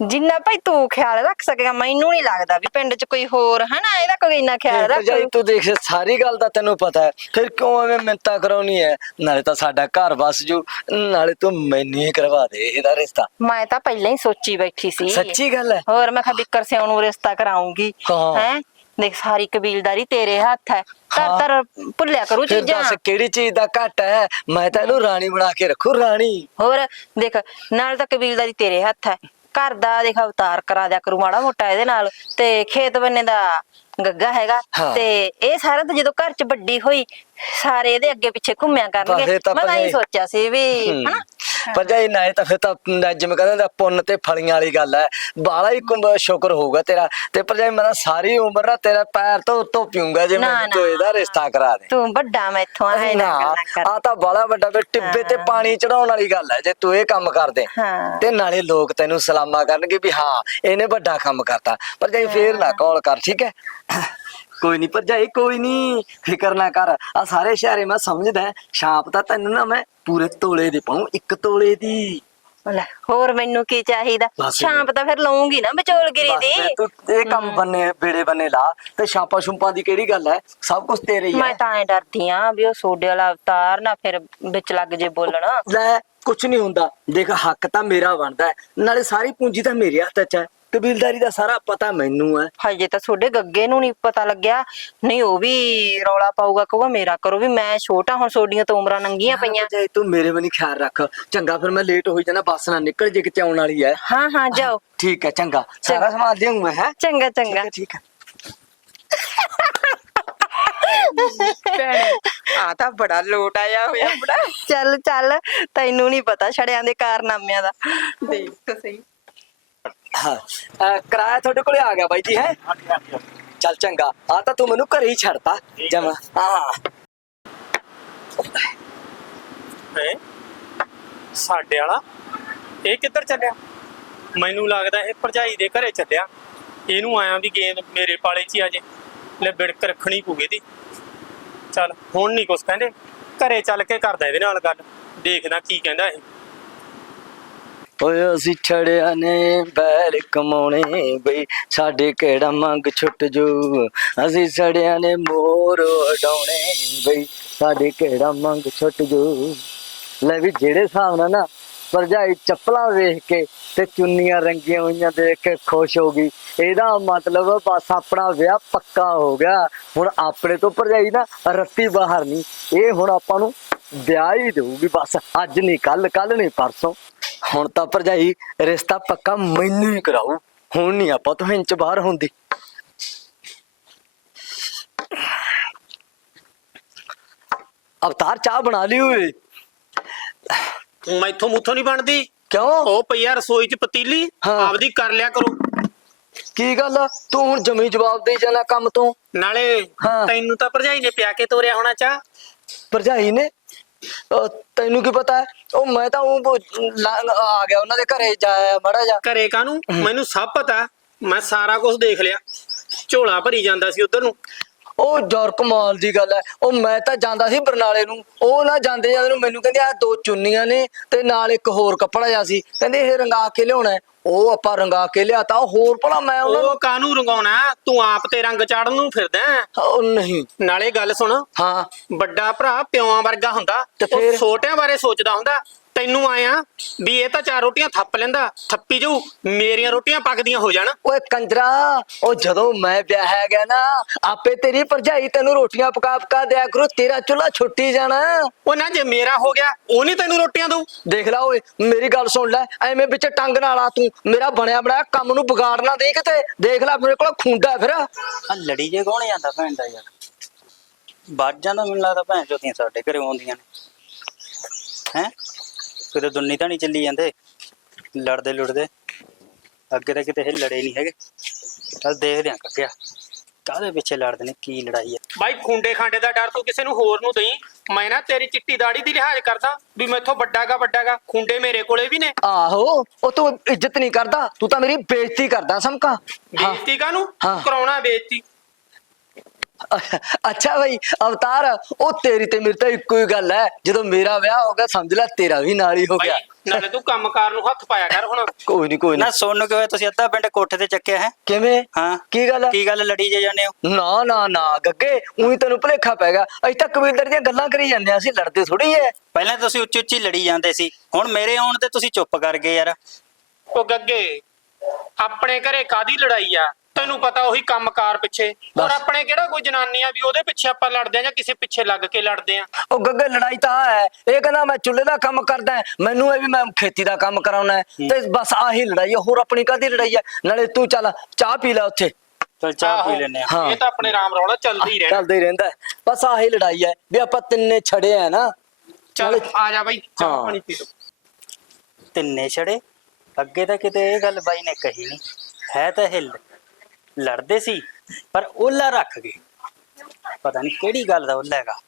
[SPEAKER 5] ਜਿੰਨਾ ਭਾਈ ਤੂੰ ਖਿਆਲ ਰੱਖ ਸਕੇਗਾ ਮੈਨੂੰ ਨਹੀਂ ਲੱਗਦਾ ਵੀ ਪਿੰਡ 'ਚ ਕੋਈ ਹੋਰ ਹਨਾ? ਇਹਦਾ ਕੋਈ ਇੰਨਾ ਖਿਆਲ ਰੱਖ
[SPEAKER 2] ਭਰਜਾਈ ਤੂੰ ਦੇਖ ਸਾਰੀ ਗੱਲ ਦਾ ਤੈਨੂੰ ਪਤਾ ਹੈ। ਫਿਰ ਕਿਉਂ ਐਵੇਂ ਮਿੰਤਾ ਕਰਾਉਣੀ ਹੈ? ਨਾਲੇ ਤਾਂ ਸਾਡਾ ਘਰ ਵਸ ਜੂ। ਨਾਲੇ ਤੂੰ ਮੈਨੂੰ ਹੀ ਕਰਵਾ ਦੇ ਇਹਦਾ ਰਿਸ਼ਤਾ।
[SPEAKER 5] ਮੈਂ ਤਾਂ ਪਹਿਲਾਂ ਹੀ ਸੋਚੀ ਬੈਠੀ ਸੀ।
[SPEAKER 2] ਸੱਚੀ ਗੱਲ ਹੈ?
[SPEAKER 5] ਹੋਰ ਮੈਂ ਕਿਹਾ ਬਿੱਕਰ ਸਿਉਂ ਨੂੰ ਰਿਸ਼ਤਾ ਕਰਾਉਂਗੀ।
[SPEAKER 2] ਹਾਂ।
[SPEAKER 5] ਦੇਖ ਸਾਰੀ ਕਬੀਲਦਾਰੀ ਤੇਰੇ ਹੱਥ ਹੈ। ਤਰ ਤਰ ਭੁੱਲਿਆ ਕਰੂ ਚੀਜ਼ਾਂ।
[SPEAKER 2] ਦੱਸ ਕਿਹੜੀ ਚੀਜ਼ ਦਾ ਘਟ ਹੈ? ਮੈਂ ਤਾਂ ਇਹਨੂੰ ਰਾਣੀ ਬਣਾ ਕੇ ਰੱਖੂ ਰਾਣੀ।
[SPEAKER 5] ਹੋਰ ਦੇਖ ਨਾਲ ਤਾਂ ਕਬੀਲਦਾਰੀ ਤੇਰੇ ਹੱਥ ਹੈ। ਘਰ ਦਾ ਦੇਖ ਅਵਤਾਰ ਕਰਾ ਦਿਆ ਕਰੂ ਮਾੜਾ ਮੋਟਾ ਇਹਦੇ ਨਾਲ ਤੇ ਖੇਤ ਬੰਨੇ ਦਾ ਗੱਗਾ ਹੈਗਾ
[SPEAKER 2] ਹਾਂ।
[SPEAKER 5] ਤੇ ਇਹ ਸਾਰਾ ਤਾਂ ਜਦੋਂ ਘਰ 'ਚ ਵੱਡੀ ਹੋਈ ਸਾਰੇ ਇਹਦੇ ਅੱਗੇ ਪਿੱਛੇ ਘੁੰਮਿਆ ਕਰਨਗੇ
[SPEAKER 2] ਫਿਰ ਤਾਂ
[SPEAKER 5] ਮੈਂ ਤਾਂ ਹੀ
[SPEAKER 2] ਭਰਜਾਈ-
[SPEAKER 5] ਸੋਚਿਆ ਸੀ ਵੀ। ਹਨਾ
[SPEAKER 2] ਪਰ ਜੇ ਨਾ ਇਹ ਤਾਂ ਫਿਰ ਤਾਂ ਜਿਵੇਂ ਕਹਿੰਦੇ ਨੇ ਪੁੰਨ ਤੇ ਫਲੀਆਂ ਵਾਲੀ ਗੱਲ ਹੈ। ਬਾਲਾ ਹੀ ਸ਼ੁਕਰ ਹੋਊਗਾ ਤੇਰਾ। ਤੇ ਪਰ ਜੇ ਮੈਂ ਤਾਂ ਸਾਰੀ ਉਮਰ ਨਾ ਤੇਰਾ ਪੈਰ ਤੋਂ ਉੱਤੋਂ ਪੀਊਂਗਾ ਜੇ ਮੈਨੂੰ ਤੂੰ। ਇਹਦਾ ਰਿਸ਼ਤਾ ਕਰਾ ਦੇ।
[SPEAKER 5] ਤੂੰ ਵੱਡਾ ਮੈਥੋਂ ਹੈ ਨਾ ਗੱਲਾਂ ਕਰ।
[SPEAKER 2] ਆ ਤਾਂ ਬਾਲਾ ਵੱਡਾ ਵੀ ਟਿੱਬੇ ਤੇ। ਪਾਣੀ ਚੜਾਉਣ ਵਾਲੀ ਗੱਲ ਹੈ ਜੇ ਤੂੰ ਇਹ ਕੰਮ ਕਰਦੇ। ਤੇ ਨਾਲੇ ਲੋਕ ਤੈਨੂੰ ਸਲਾਮਾ ਕਰਨਗੇ ਵੀ ਹਾਂ ਇਹਨੇ ਵੱਡਾ ਕੰਮ ਕਰਤਾ। ਪਰ ਜੇ ਫੇਰ ਨਾ ਕਾਲ ਕਰ ਠੀਕ ਹੈ? ਕੋਈ ਨਹੀਂ ਭਰਜਾਈ ਕੋਈ ਨਹੀਂ ਫਿਕਰ ਨਾ ਕਰ। ਆ ਸਾਰੇ ਸ਼ਹਿਰੇ ਮੈਂ ਸਮਝਦਾ ਛਾਪ ਤਾਂ ਤੈਨੂੰ ਨਾ ਮੈਂ ਪੂਰੇ ਤੋਲੇ ਦੀ ਪਾਉਂ ਇੱਕ ਤੋਲੇ ਦੀ।
[SPEAKER 5] ਲੈ ਹੋਰ ਮੈਨੂੰ ਕੀ ਚਾਹੀਦਾ?
[SPEAKER 2] ਬਸ।
[SPEAKER 5] ਸ਼ਾਂਪ ਤਾਂ ਫਿਰ ਲਵਾਂਗੀ ਨਾ ਵਿਚੋਲਗਿਰੀ
[SPEAKER 2] ਬਸ
[SPEAKER 5] ਦੀ।
[SPEAKER 2] ਤੂੰ ਇਹ ਕੰਮ ਬੰਨੇ ਬੇੜੇ ਬੰਨੇ ਲਾ। ਤੇ ਛਾਪਾ ਛੁੰਪਾਂ ਦੀ ਕਿਹੜੀ ਗੱਲ ਹੈ? ਸਭ ਕੁਝ ਤੇਰੇ ਹੀ
[SPEAKER 5] ਮੈਂ
[SPEAKER 2] ਹੈ
[SPEAKER 5] ਤਾਂ ਐ ਡਰਦੀ ਆ ਵੀ ਉਹ ਸੋਡੇ ਵਾਲਾ ਅਵਤਾਰ ਨਾ ਫਿਰ ਵਿੱਚ ਲੱਗ ਜੇ ਬੋਲਣ।
[SPEAKER 2] ਲੈ ਕੁਝ ਨਹੀਂ ਹੁੰਦਾ। ਦੇਖ ਹੱਕ ਤਾਂ ਮੇਰਾ ਬਣਦਾ ਹੈ। ਨਾਲੇ ਸਾਰੀ ਪੂੰਜੀ ਤਾਂ ਮੇਰੇ ਹੱਥ 'ਚ ਹੈ। ਕਬੀਲਦਾਰੀ ਦਾ ਸਾਰਾ ਪਤਾ ਮੈਨੂੰ ਹੈ।
[SPEAKER 5] ਹਜੇ ਤਾਂ ਸੋਡੇ ਗੱਗੇ ਨੂੰ ਨਹੀਂ ਪਤਾ ਲੱਗਿਆ। ਨਹੀਂ ਉਹ ਵੀ ਰੌਲਾ ਪਾਊਗਾ ਕਹੂਗਾ ਮੇਰਾ ਕਰੋ ਵੀ ਮੈਂ ਛੋਟਾ ਹੁਣ ਸੋਡੀਆਂ ਤਾਂ ਉਮਰਾਂ ਨੰਗੀਆਂ ਪਈਆਂ।
[SPEAKER 2] ਜੇ ਤੂੰ ਮੇਰੇ ਬਣੀ ਖਿਆਲ ਰੱਖ। ਚੰਗਾ ਫਿਰ ਮੈਂ ਲੇਟ ਹੋਈ ਜਾਣਾ ਬੱਸ ਨਾ ਨਿਕਲ ਜੇ ਕਿਤੇ ਆਉਣ ਵਾਲੀ ਹੈ।
[SPEAKER 5] ਹਾਂ ਹਾਂ ਜਾਓ।
[SPEAKER 2] ਠੀਕ ਹੈ ਚੰਗਾ। ਸਾਰਾ ਸਮਾਨ ਲਿਆਉਂ ਮੈਂ ਹੈ?
[SPEAKER 5] ਚੰਗਾ ਚੰਗਾ।
[SPEAKER 2] ਠੀਕ ਹੈ
[SPEAKER 6] ਭੈਣੇ ਆ ਤਾਂ ਬੜਾ ਲੋਟ ਆਇਆ ਹੋਇਆ ਬੜਾ।
[SPEAKER 5] ਚੱਲ ਚੱਲ ਤੈਨੂੰ ਨਹੀਂ ਪਤਾ ਛੜਿਆਂ ਦੇ ਕਾਰਨਾਮਿਆਂ ਦਾ।
[SPEAKER 6] ਦੇਖ ਤਾਂ ਸਹੀ।
[SPEAKER 2] ਹਾਂ। ਅਹ ਕਿਰਾਇਆ ਤੁਹਾਡੇ ਕੋਲੇ ਆ ਗਿਆ ਬਾਈ ਜੀ ਹੈ? ਚੱਲ ਚੰਗਾ। ਆ ਤਾਂ ਤੂੰ ਮੈਨੂੰ ਘਰੇ ਹੀ ਛੱਡਤਾ। ਜਮਾ। ਹਾਂ।
[SPEAKER 3] ਹੈਂ? ਸਾਡੇ ਵਾਲਾ ਇਹ ਕਿੱਧਰ ਚੱਲਿਆ? ਮੈਨੂੰ ਲੱਗਦਾ ਇਹ ਭਰਜਾਈ ਦੇ ਘਰੇ ਚੱਲਿਆ। ਇਹਨੂੰ ਆਇਆ ਵੀ ਗੇਂਦ ਮੇਰੇ ਪਾਲੇ 'ਚ ਹੀ ਆ ਜੇ। ਲੈ ਬਿੜਕ ਰੱਖਣੀ ਪੂਗੀ ਦੀ ਚੱਲ ਹੁਣ ਨਹੀਂ ਕੁਛ ਕਹਿੰਦੇ। ਘਰੇ ਚੱਲ ਕੇ ਕਰਦਾ ਇਹਦੇ ਨਾਲ ਗੱਲ। ਦੇਖਦਾ ਕੀ ਕਹਿੰਦਾ ਇਹ।
[SPEAKER 2] ਓਏ ਅਸੀਂ ਛੜਿਆ ਨੇ ਬੈਲ ਕਮਾਉਣੇ ਬਈ, ਸਾਡੇ ਕਿਹੜਾ ਮੰਗ ਛੁੱਟ ਜੂ? ਅਸੀਂ ਛੜਿਆ ਨੇ ਮੋਰ ਉਡਾਉਣੇ ਬਈ, ਸਾਡੇ ਕਿਹੜਾ ਮੰਗ ਛੁੱਟ ਜੂ? ਲੈ ਵੀ ਜਿਹੜੇ ਹਿਸਾਬ ਨਾਲ ਨਾ ਭਰਜਾਈ ਚੱਪਲਾਂ ਵੇਖ ਕੇ ਤੇ ਚੁੰਨੀਆਂ ਰੰਗੀਆਂ ਹੋਈਆਂ ਦੇਖ ਕੇ ਖੁਸ਼ ਹੋ ਗਈ। ਇਹਦਾ ਮਤਲਬ ਬਸ ਆਪਣਾ ਵਿਆਹ ਪੱਕਾ ਹੋ ਗਿਆ। ਹੁਣ ਆਪਣੇ ਤੋਂ ਭਰਜਾਈ ਨਾ ਰੱਤੀ ਬਾਹਰ ਨਹੀਂ। ਇਹ ਹੁਣ ਆਪਾਂ ਨੂੰ ਵਿਆਹ ਹੀ ਦੇਊਗੀ ਬਸ। ਅੱਜ ਨਹੀਂ ਕੱਲ ਕੱਲ ਨਹੀਂ, ਪਰਸੋਂ। ਹੁਣ ਤਾਂ ਭਰਜਾਈ ਰਿਸ਼ਤਾ ਪੱਕਾ ਮੈਨੂੰ ਹੀ ਕਰਾਊ। ਹੁਣ ਨਹੀਂ ਆਪਾਂ ਤੋਂ ਇੰਚ ਬਾਹਰ ਹੁੰਦੀ। ਅਵਤਾਰ, ਚਾਹ ਬਣਾ ਲਈ ਓਏ।
[SPEAKER 3] ਮੈਥੋਂ ਮੁੱਥੋਂ ਨਹੀਂ ਬਣਦੀ।
[SPEAKER 2] ਕਿਉਂ?
[SPEAKER 3] ਉਹ ਪਈਆ ਰਸੋਈ 'ਚ ਪਤੀਲੀ
[SPEAKER 2] ਹਾਂ।
[SPEAKER 3] ਆਪਦੀ ਕਰ ਲਿਆ ਕਰੋ।
[SPEAKER 2] ਕੀ ਗੱਲ ਆ? ਤੂੰ ਹੁਣ ਜਮੀ ਜਵਾਬ ਦੇਈ ਜਾਣਾ ਕੰਮ ਤੋਂ।
[SPEAKER 3] ਨਾਲੇ
[SPEAKER 2] ਹਾਂ।
[SPEAKER 3] ਤੈਨੂੰ ਤਾਂ ਭਰਜਾਈ ਨੇ ਪਿਆ ਕੇ ਤੋਰਿਆ ਹੋਣਾ ਚਾਹ।
[SPEAKER 2] ਭਰਜਾਈ ਨੇ? ਤੈਨੂੰ ਕੀ ਪਤਾ? ਹੈ? ਉਹ ਮੈਂ ਤਾਂ ਉਹ ਆ ਗਿਆ ਉਹਨਾਂ ਦੇ ਘਰੇ ਜਾਇਆ ਮੜਾ ਜਾ
[SPEAKER 3] ਘਰੇ ਕਾਨੂੰ ਮੈਨੂੰ ਸਭ ਪਤਾ। ਮੈਂ ਸਾਰਾ ਕੁਝ ਦੇਖ ਲਿਆ। ਝੋਲਾ ਭਰੀ ਜਾਂਦਾ ਸੀ ਉਧਰ ਨੂੰ।
[SPEAKER 2] ਉਹ ਜੋਰ ਕਮਾਲ ਦੀ ਗੱਲ ਹੈ। ਉਹ ਮੈਂ ਤਾਂ ਜਾਂਦਾ ਸੀ ਬਰਨਾਲੇ ਨੂੰ। ਉਹ ਨਾ ਜਾਂਦੇ ਜਾਂਦੇ ਨੂੰ ਮੈਨੂੰ ਕਹਿੰਦੇ ਆ ਦੋ ਚੁੰਨੀਆਂ ਨੇ ਤੇ ਨਾਲ ਇੱਕ ਹੋਰ ਕੱਪੜਾ ਜਿਹਾ ਸੀ। ਕਹਿੰਦੇ ਇਹ ਰੰਗਾ ਕੇ ਲਿਆਉਣਾ। ਉਹ ਆਪਾਂ ਰੰਗਾ ਕੇ ਲਿਆਤਾ। ਉਹ ਹੋਰ ਭਲਾ ਮੈਂ ਉਹਨਾਂ
[SPEAKER 3] ਉਹ ਕਾਨੂੰ ਰੰਗਾਉਣਾ? ਤੂੰ ਆਪ ਤੇ ਰੰਗ ਚਾੜਨ ਨੂੰ ਫਿਰਦਾ ਹੈਂ।
[SPEAKER 2] ਨੂੰ ਉਹ ਨਹੀਂ।
[SPEAKER 3] ਨਾਲੇ ਗੱਲ ਸੁਣ।
[SPEAKER 2] ਹਾਂ।
[SPEAKER 3] ਵੱਡਾ ਭਰਾ ਪਿਓਾਂ ਵਰਗਾ ਹੁੰਦਾ।
[SPEAKER 2] ਤੇ ਫਿਰ?
[SPEAKER 3] ਛੋਟਿਆਂ ਬਾਰੇ ਸੋਚਦਾ ਹੁੰਦਾ। ਤੈਨੂੰ ਆਇਆ ਵੀ ਇਹ ਤਾਂ ਚਾਰ ਰੋਟੀਆਂ ਥੱਪ ਲੈਂਦਾ ਥੱਪੀ ਜਾਊ ਮੇਰੀਆਂ ਰੋਟੀਆਂ ਪੱਕਦੀਆਂ ਹੋ ਜਾਣ।
[SPEAKER 2] ਓਏ ਕੰਜਰਾ ਉਹ ਜਦੋਂ ਮੈਂ ਵਿਆਹਿਆ ਗਿਆ ਨਾ ਆਪੇ ਤੇਰੀ ਭਰਜਾਈ ਤੈਨੂੰ ਰੋਟੀਆਂ ਪਕਾ ਪਕਾ ਦਿਆ ਕਰੂ ਤੇਰਾ ਚੁੱਲ੍ਹਾ ਛੁੱਟੀ ਜਾਣਾ।
[SPEAKER 3] ਉਹ ਨਾ ਜੇ ਮੇਰਾ ਹੋ ਗਿਆ ਉਹ ਨਹੀਂ ਤੈਨੂੰ ਰੋਟੀਆਂ ਦਊ।
[SPEAKER 2] ਦੇਖ ਲੈ ਓਏ ਮੇਰੀ ਗੱਲ ਸੁਣ ਲੈ ਐਵੇਂ ਵਿੱਚ ਟੰਗ ਨਾਲ ਆ ਤੂੰ ਮੇਰਾ ਬਣਿਆ ਬਣਾਇਆ ਕੰਮ ਨੂੰ ਵਿਗਾੜਨਾ ਦੇ ਕਿਤੇ। ਦੇਖ ਲੈ ਮੇਰੇ ਕੋਲ ਖੁੰਡਾ ਫਿਰ।
[SPEAKER 4] ਆ ਲੜੀ ਜੇ ਕੌਣ ਜਾਂਦਾ ਭੈਣ ਦਾ ਯਾਰ? ਵੱਜ ਜਾਂਦਾ ਮੈਨੂੰ ਲੱਗਦਾ ਭੈਣ ਚੋਦੀਆਂ ਸਾਡੇ ਘਰੇ ਆਉਂਦੀਆਂ ਨੇ। ਹੈ? ਕਿਤੇ ਦੁੰਨੀ ਤਾਂ ਨਹੀਂ ਚੱਲੀ ਜਾਂਦੇ? ਲੜਦੇ ਲੁੜਦੇ। ਅੱਗੇ ਤਾਂ ਕਿਤੇ ਇਹ ਲੜੇ ਨਹੀਂ ਹੈਗੇ। ਚੱਲ ਦੇਖਦੇ ਆਂ ਕੱਕਿਆ ਕਾਹਦੇ ਪਿੱਛੇ ਲੜਦੇ ਨੇ? ਕੀ ਲੜਾਈ ਹੈ
[SPEAKER 3] ਬਾਈ ਖੁੰਡੇ ਖਾਂਡੇ ਦਾ ਡਰ ਤੂੰ ਕਿਸੇ ਨੂੰ ਹੋਰ ਨੂੰ ਦੇਈ। ਮੈਂ ਨਾ ਤੇਰੀ ਚਿੱਟੀ ਦਾੜੀ ਦੀ ਲਿਹਾਜ਼ ਕਰਦਾ ਵੀ ਮੈਥੋਂ ਵੱਡਾਗਾ ਵੱਡਾਗਾ। ਖੁੰਡੇ ਮੇਰੇ ਕੋਲੇ ਵੀ ਨੇ।
[SPEAKER 2] ਆਹੋ ਉਹ ਤੂੰ ਇੱਜ਼ਤ ਨਹੀਂ ਕਰਦਾ। ਤੂੰ ਤਾਂ ਮੇਰੀ ਬੇਇੱਜ਼ਤੀ ਕਰਦਾ ਸਮਕਾ। ਹਾਂ।
[SPEAKER 3] ਬੇਇੱਜ਼ਤੀ ਕਾਨੂੰ
[SPEAKER 2] ਹਾਂ।
[SPEAKER 3] ਕਰਾਉਣਾ ਬੇਇੱਜ਼ਤੀ।
[SPEAKER 2] ਅੱਛਾ ਭਾਈ ਅਵਤਾਰ ਉਹ ਤੇਰੀ ਤੇ ਮੇਰੀ ਤਾਂ ਇੱਕੋ ਹੀ ਗੱਲ ਹੈ। ਜਦੋਂ ਮੇਰਾ ਵਿਆਹ ਹੋ ਗਿਆ ਸਮਝ ਲੈ ਤੇਰਾ ਵੀ ਨਾਲ ਹੀ ਹੋ ਗਿਆ।
[SPEAKER 3] ਨਾਲੇ ਤੂੰ ਕੰਮਕਾਰ ਨੂੰ ਹੱਥ ਪਾਇਆ ਕਰ ਹੁਣ।
[SPEAKER 2] ਕੋਈ ਨਹੀਂ ਕੋਈ
[SPEAKER 4] ਨਾ।
[SPEAKER 2] ਨਹੀਂ
[SPEAKER 4] ਸੋਨੂੰ ਕਿਵੇਂ ਤੁਸੀਂ ਅੱਧਾ ਪਿੰਡ ਕੋਠੇ ਤੇ ਚੱਕਿਆ ਹੈ।
[SPEAKER 2] ਕਿਵੇਂ?
[SPEAKER 4] ਹਾਂ।
[SPEAKER 2] ਕੀ ਗੱਲ ਹੈ?
[SPEAKER 4] ਕੀ ਗੱਲ ਲੜੀ ਜੇ ਜਾਂਦੇ ਹੋ?
[SPEAKER 2] ਨਾ ਨਾ ਨਾ ਗੱਗੇ ਉਹੀ ਤੈਨੂੰ ਭੁਲੇਖਾ ਪੈ ਗਿਆ। ਅਜੇ ਤੱਕ ਕਬੀਲਦਾਰ ਦੀਆਂ ਗੱਲਾਂ ਕਰੀ ਜਾਂਦੇ ਆ ਅਸੀਂ ਲੜਦੇ ਥੋੜੀ ਐ
[SPEAKER 4] ਪਹਿਲਾਂ ਤੁਸੀਂ ਉੱਚੀ ਉੱਚੀ ਲੜੀ ਜਾਂਦੇ ਸੀ। ਹੁਣ ਮੇਰੇ ਆਉਣ ਤੇ ਤੁਸੀਂ ਚੁੱਪ ਕਰ ਗਏ ਯਾਰ।
[SPEAKER 3] ਉਹ ਗੱਗੇ ਆਪਣੇ ਘਰੇ ਕਾਦੀ ਲੜਾਈ ਆ? ਤੈਨੂੰ ਪਤਾ ਉਹੀ ਕੰਮਕਾਰ ਪਿੱਛੇ। ਔਰ
[SPEAKER 2] ਬਸ।
[SPEAKER 3] ਆਪਣੇ ਕਿਹੜਾ ਕੋਈ ਜਨਾਨੀ ਆ ਵੀ ਉਹਦੇ ਪਿੱਛੇ ਆਪਾਂ ਲੜਦੇ ਆ ਜਾਂ ਕਿਸੇ ਪਿੱਛੇ ਲੱਗ ਕੇ ਲੜਦੇ ਆ?
[SPEAKER 2] ਉਹ ਗੱਗੇ ਲੜਾਈ ਤਾਂ ਆਹ ਹੈ। ਇਹ ਕਹਿੰਦਾ ਮੈਂ ਚੁੱਲ੍ਹੇ ਦਾ ਕੰਮ ਕਰਦਾ ਹੈ, ਮੈਨੂੰ ਇਹ ਵੀ ਮੈਂ ਖੇਤੀ ਦਾ ਕੰਮ ਕਰਾਉਣਾ ਹੈ। ਤੇ ਬਸ ਆਹੀ ਲੜਾਈ ਹੈ ਹੋਰ ਆਪਣੀ ਕਾਦੀ ਲੜਾਈ ਹੈ ਨਾਲੇ ਤੂੰ ਚੱਲ ਚਾਹ ਪੀ ਲੈ ਉੱਥੇ।
[SPEAKER 4] ਚਲ ਚਾਹ ਪੀ
[SPEAKER 3] ਆਹੋ।
[SPEAKER 4] ਲੈਨੇ ਆ।
[SPEAKER 2] ਹਾਂ।
[SPEAKER 3] ਇਹ ਤਾਂ ਆਪਣੇ ਰਾਮ ਰੌਲਾ ਚੱਲਦਾ ਹੀ ਰਹਿਣਾ
[SPEAKER 2] ਚੱਲਦਾ ਹੀ ਰਹਿੰਦਾ ਹੈ। ਬਸ ਆਹੀ ਲੜਾਈ ਹੈ ਵੀ ਆਪਾਂ ਤਿੰਨੇ ਛੜੇ ਆ ਨਾ।
[SPEAKER 3] ਚੱਲ ਆ ਜਾ ਬਾਈ। ਚਾਹ
[SPEAKER 2] ਹਾਂ।
[SPEAKER 3] ਪਾਣੀ ਪੀ ਲਓ।
[SPEAKER 4] ਤਿੰਨੇ ਛੜੇ? ਅੱਗੇ ਤਾਂ ਕਿਤੇ ਇਹ ਗੱਲ ਬਾਈ ਨੇ ਕਹੀ ਨਹੀਂ ਹੈ ਤਾਂ ਇਹ ਲ- ਲੜਦੇ ਸੀ ਪਰ ਓਲਾ ਰੱਖ ਗਏ। ਪਤਾ ਨਹੀਂ ਕਿਹੜੀ ਗੱਲ ਦਾ ਓਲਾ ਹੈਗਾ।